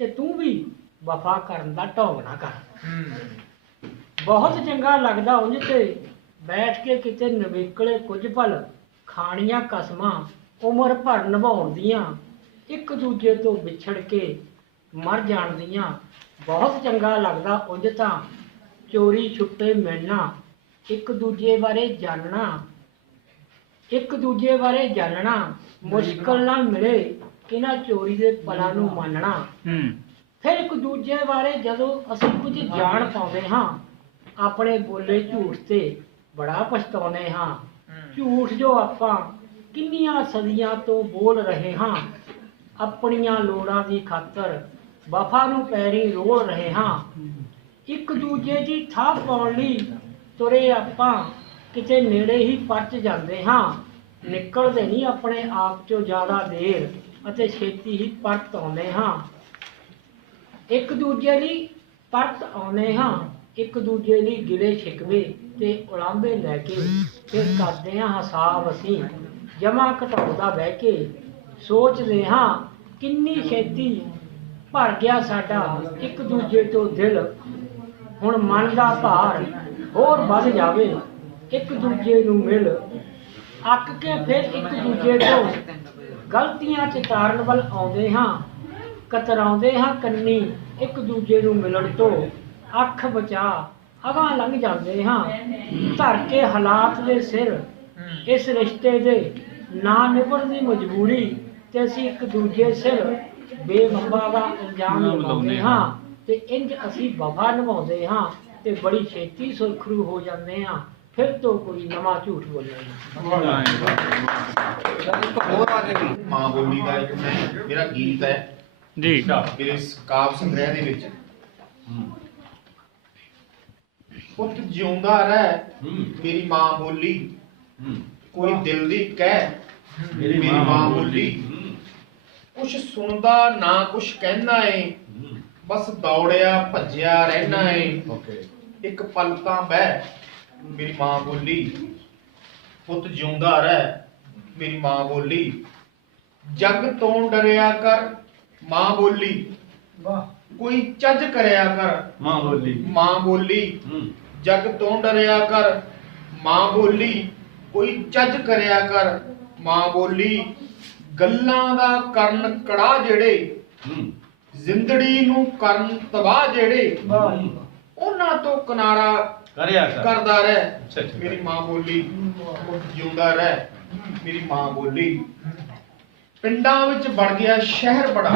ਤੇ ਤੂੰ ਵੀ ਵਫਾ ਕਰਨ ਦਾ ਢੋਂਗ ਨਾ ਕਰ। ਬਹੁਤ ਚੰਗਾ ਲੱਗਦਾ ਉਂਝ ਤੇ ਬੈਠ ਕੇ ਕਿਤੇ ਨਵੇਕਲੇ ਕੁਝ ਪਲ, ਖਾਣੀਆਂ ਕਸਮਾਂ ਉਮਰ ਭਰ ਨਿਭਾਉਣ ਦੀਆਂ, ਇੱਕ ਦੂਜੇ ਤੋਂ ਵਿਛੜ ਕੇ ਮਰ ਜਾਣ ਦੀਆਂ। ਬਹੁਤ ਚੰਗਾ ਲੱਗਦਾ ਉਂਝ ਤਾਂ ਚੋਰੀ ਛੁਪੇ ਮਿਲਣਾ, ਇੱਕ ਦੂਜੇ ਬਾਰੇ ਜਾਣਨਾ, ਮੁਸ਼ਕਲ ਨਾਲ ਮਿਲੇ ਇਹਨਾਂ ਚੋਰੀ ਦੇ ਪਲਾਂ ਨੂੰ ਮੰਨਣਾ। ਫਿਰ ਇੱਕ ਦੂਜੇ ਬਾਰੇ ਜਦੋਂ ਅਸੀਂ ਕੁਝ ਜਾਣ ਪਾਉਂਦੇ ਹਾਂ, ਆਪਣੇ ਬੋਲੇ ਝੂਠ ਤੇ ਬੜਾ ਪਛਤਾਉਂਦੇ ਹਾਂ। ਝੂਠ ਜੋ ਆਪਾਂ ਕਿੰਨੀਆਂ ਸਦੀਆਂ ਤੋਂ ਬੋਲ ਰਹੇ ਹਾਂ, ਆਪਣੀਆਂ ਲੋੜਾਂ ਦੀ ਖਾਤਰ ਵਫਾ ਨੂੰ ਪੈਰੀ ਰੋਲ ਰਹੇ ਹਾਂ। ਇੱਕ ਦੂਜੇ ਦੀ ਥਾਂ ਪਾਉਣ ਲਈ ਤੁਰੇ ਆਪਾਂ ਕਿਤੇ ਨੇੜੇ ਹੀ ਪਰਚ ਜਾਂਦੇ ਹਾਂ, ਨਿਕਲਦੇ ਨਹੀਂ ਆਪਣੇ ਆਪ ਚੋਂ ਜ਼ਿਆਦਾ ਦੇਰ ਅਤੇ ਛੇਤੀ ਹੀ ਪਰਤ ਆਉਂਦੇ ਹਾਂ। ਇੱਕ ਦੂਜੇ ਲਈ ਪਰਤ ਆਉਂਦੇ ਹਾਂ, ਇੱਕ ਦੂਜੇ ਲਈ ਗਿਲੇ ਸ਼ਿਕਵੇ ਤੇ ਉਲਾਂਭੇ ਲੈ ਕੇ ਫਿਰ ਕਰਦੇ ਹਾਂ ਹਿਸਾਬ ਅਸੀਂ ਜਮਾ ਘਟਾਉਂਦਾ ਬਹਿ ਕੇ, ਸੋਚਦੇ ਹਾਂ ਕਿੰਨੀ ਛੇਤੀ ਭਰ ਗਿਆ ਸਾਡਾ ਇੱਕ ਦੂਜੇ ਤੋਂ ਦਿਲ, ਹੁਣ ਮਨ ਦਾ ਭਾਰ ਹੋਰ ਵੱਧ ਜਾਵੇ, ਇੱਕ ਦੂਜੇ ਨੂੰ ਮਿਲ ਅੱਕ ਕੇ ਫਿਰ ਇੱਕ ਦੂਜੇ ਤੋਂ ਗਲਤੀਆਂ ਚਿਤਾਰਨ ਵੱਲ ਆਉਂਦੇ ਹਾਂ, ਕਤਰਾਉਂਦੇ ਹਾਂ ਕੰਨੀ ਇੱਕ ਦੂਜੇ ਨੂੰ ਮਿਲਣ ਤੋਂ, ਅੱਖ ਬਚਾ ਅਗਾਂਹ ਲੰਘ ਜਾਂਦੇ ਹਾਂ, ਧਰ ਕੇ ਹਾਲਾਤ ਦੇ ਸਿਰ ਇਸ ਰਿਸ਼ਤੇ ਦੇ ਨਾ ਨਿਭਣ ਦੀ ਮਜਬੂਰੀ ਤੇ ਅਸੀਂ ਇੱਕ ਦੂਜੇ ਸਿਰ ਬੇਵਫਾ ਦਾ ਇਲਜ਼ਾਮ ਲਗਾਉਂਦੇ ਹਾਂ ਤੇ ਇੰਜ ਅਸੀਂ ਵਫਾ ਨਿਭਾਉਂਦੇ ਹਾਂ ਤੇ ਬੜੀ ਛੇਤੀ ਸੁਰਖਰੂ ਹੋ ਜਾਂਦੇ ਹਾਂ, ਫਿਰ ਤੋਂ ਕੋਈ ਨਵਾਂ ਝੂਠ ਬੋਲਣਾ। ਮਾਂ ਬੋਲੀ ਦਾ ਇੱਕ ਮੇਰਾ ਗੀਤ ਹੈ ਜੀ ਮੇਰੇ ਕਾਵਿ ਸੰਗ੍ਰਹਿ ਦੇ ਵਿੱਚ, ਪੁੱਤ ਜਿਉਂਦਾ ਰਹਿ ਮੇਰੀ ਮਾਂ ਬੋਲੀ, ਕੋਈ ਦਿਲ ਦੀ ਕਹਿ ਮੇਰੀ ਮਾਂ ਬੋਲੀ, ਕੁਛ ਸੁਣਦਾ ਨਾ ਕੁਛ ਕਹਿਣਾ ਏ, ਬਸ ਦੌੜਿਆ ਭੱਜਿਆ ਰਹਿਣਾ ਏ, ਇੱਕ ਪਲ ਤਾਂ ਬਹਿ ਮੇਰੀ ਮਾਂ ਬੋਲੀ। ਪੁੱਤ ਜਿਉਂਦਾ ਰਹਿ ਮੇਰੀ ਮਾਂ ਬੋਲੀ। ਜੱਗ ਤੋਂ ਡਰਿਆ ਕਰ ਮਾਂ ਬੋਲੀ। ਕੋਈ ਚੱਜ ਕਰਿਆ ਕਰ ਮਾਂ ਬੋਲੀ। ਮਾਂ ਬੋਲੀ। ਜੱਗ ਤੋਂ ਡਰਿਆ ਕਰ ਮਾਂ ਬੋਲੀ। ਕੋਈ ਚੱਜ ਕਰਿਆ ਕਰ ਮਾਂ ਬੋਲੀ। ਗੱਲਾਂ ਦਾ ਕਰਨ ਕੜਾ ਜਿਹੜੇ, ਜ਼ਿੰਦੜੀ ਨੂੰ ਕਰਨ ਤਬਾਹ ਜਿਹੜੇ, ਉਹਨਾਂ ਤੋਂ ਕਿਨਾਰਾ ਕਰਿਆ ਕਰਦਾ ਰਹਿ ਮੇਰੀ ਮਾਂ ਬੋਲੀ। ਜਿਉਂਦਾ ਰਹਿ ਮੇਰੀ ਮਾਂ ਬੋਲੀ। ਪਿੰਡਾਂ ਵਿੱਚ ਵੜ ਗਿਆ ਸ਼ਹਿਰ ਬੜਾ।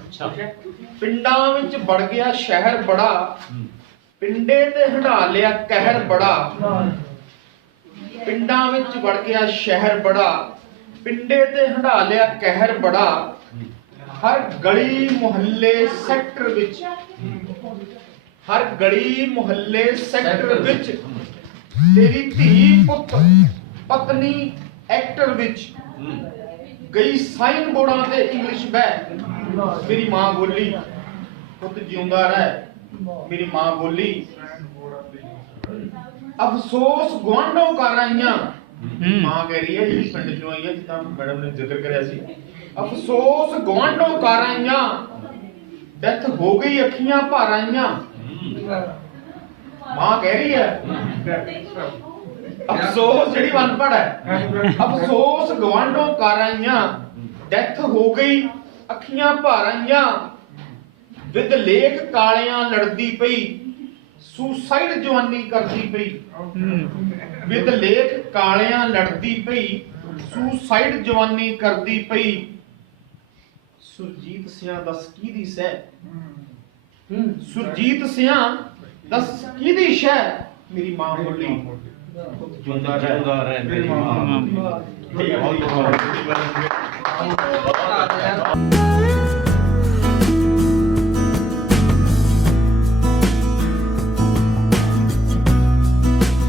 ਅੱਛਾ। ਪਿੰਡਾਂ ਵਿੱਚ ਵੜ ਗਿਆ ਸ਼ਹਿਰ ਬੜਾ। ਪਿੰਡੇ ਤੇ ਹੰਢਾ ਲਿਆ ਕਹਿਰ ਬੜਾ। ਪਿੰਡਾਂ ਵਿੱਚ ਵੜ ਗਿਆ ਸ਼ਹਿਰ ਬੜਾ। ਪਿੰਡੇ ਤੇ ਹੰਢਾ ਲਿਆ ਕਹਿਰ ਬੜਾ। ਹਰ ਗਲੀ ਮੁਹੱਲੇ ਸੈਕਟਰ ਵਿੱਚ, ਹਰ ਗਲੀ ਮੁਹੱਲੇ ਸੈਕਟਰ ਵਿੱਚ ਤੇਰੀ ਧੀ ਪੁੱਤ ਪਤਨੀ ਐਕਟਰ ਵਿੱਚ ਗਈ ਸਾਈਨ ਬੋਰਡਾਂ ਤੇ ਇੰਗਲਿਸ਼ ਬਹਿ ਮੇਰੀ ਮਾਂ ਬੋਲੀ। ਪੁੱਤ ਜਿਉਂਦਾ ਰਹਿ ਮੇਰੀ ਮਾਂ ਬੋਲੀ। ਅਫਸੋਸ ਗੁਆਂਢੋਂ ਕਰ ਆਈਆਂ, ਮਾਂ ਕਹਿ ਰਹੀ ਹੈ ਜਿਹੜੀ ਪਿੰਡ ਚੋਂ ਆਈ ਹੈ, ਜਿੱਦਾਂ ਮੈਡਮ ਨੇ ਜ਼ਿਕਰ ਕਰਿਆ ਸੀ। ਅਫਸੋਸ ਗੁਆਂਢੋਂ ਕਰ ਆਈਆਂ, ਡੈਥ ਹੋ ਗਈ ਅੱਖੀਆਂ ਭਰ ਆਈਆਂ। ਮਾਂ ਕਹਿ ਰਹੀ ਹੈ ਅਫਸੋਸ, ਜਿਹੜੀ ਅਨਪੜ੍ਹ ਹੈ, ਅਫਸੋਸ ਗੁਆਂਢੋਂ ਕਰ ਆਈਆਂ, ਡੈਥ ਹੋ ਗਈ ਅੱਖੀਆਂ ਭਰ ਆਈਆਂ। ਵਿਦ ਲੇਖ ਕਾਲਿਆਂ ਲੜਦੀ ਪਈ, ਸੁਸਾਈਡ ਜਵਾਨੀ ਕਰਦੀ ਪਈ। ਵਿਦ ਲੇਖ ਕਾਲਿਆਂ ਲੜਦੀ ਪਈ, ਸੁਸਾਈਡ ਜਵਾਨੀ ਕਰਦੀ ਪਈ। ਸੁਰਜੀਤ ਸਿਆਂ ਦੱਸ ਕਿਹਦੀ ਸਹਿ, ਸੁਰਜੀਤ ਸਿਆਂ ਦੱਸ ਕਿਹਦੀ ਸ਼ਹਿ ਮੇਰੀ ਮਾਂ ਬੋਲੀ। ਜਿਉਂਦਾ ਰਹਿ ਮੇਰੀ ਮਾਂ ਬੋਲੀ।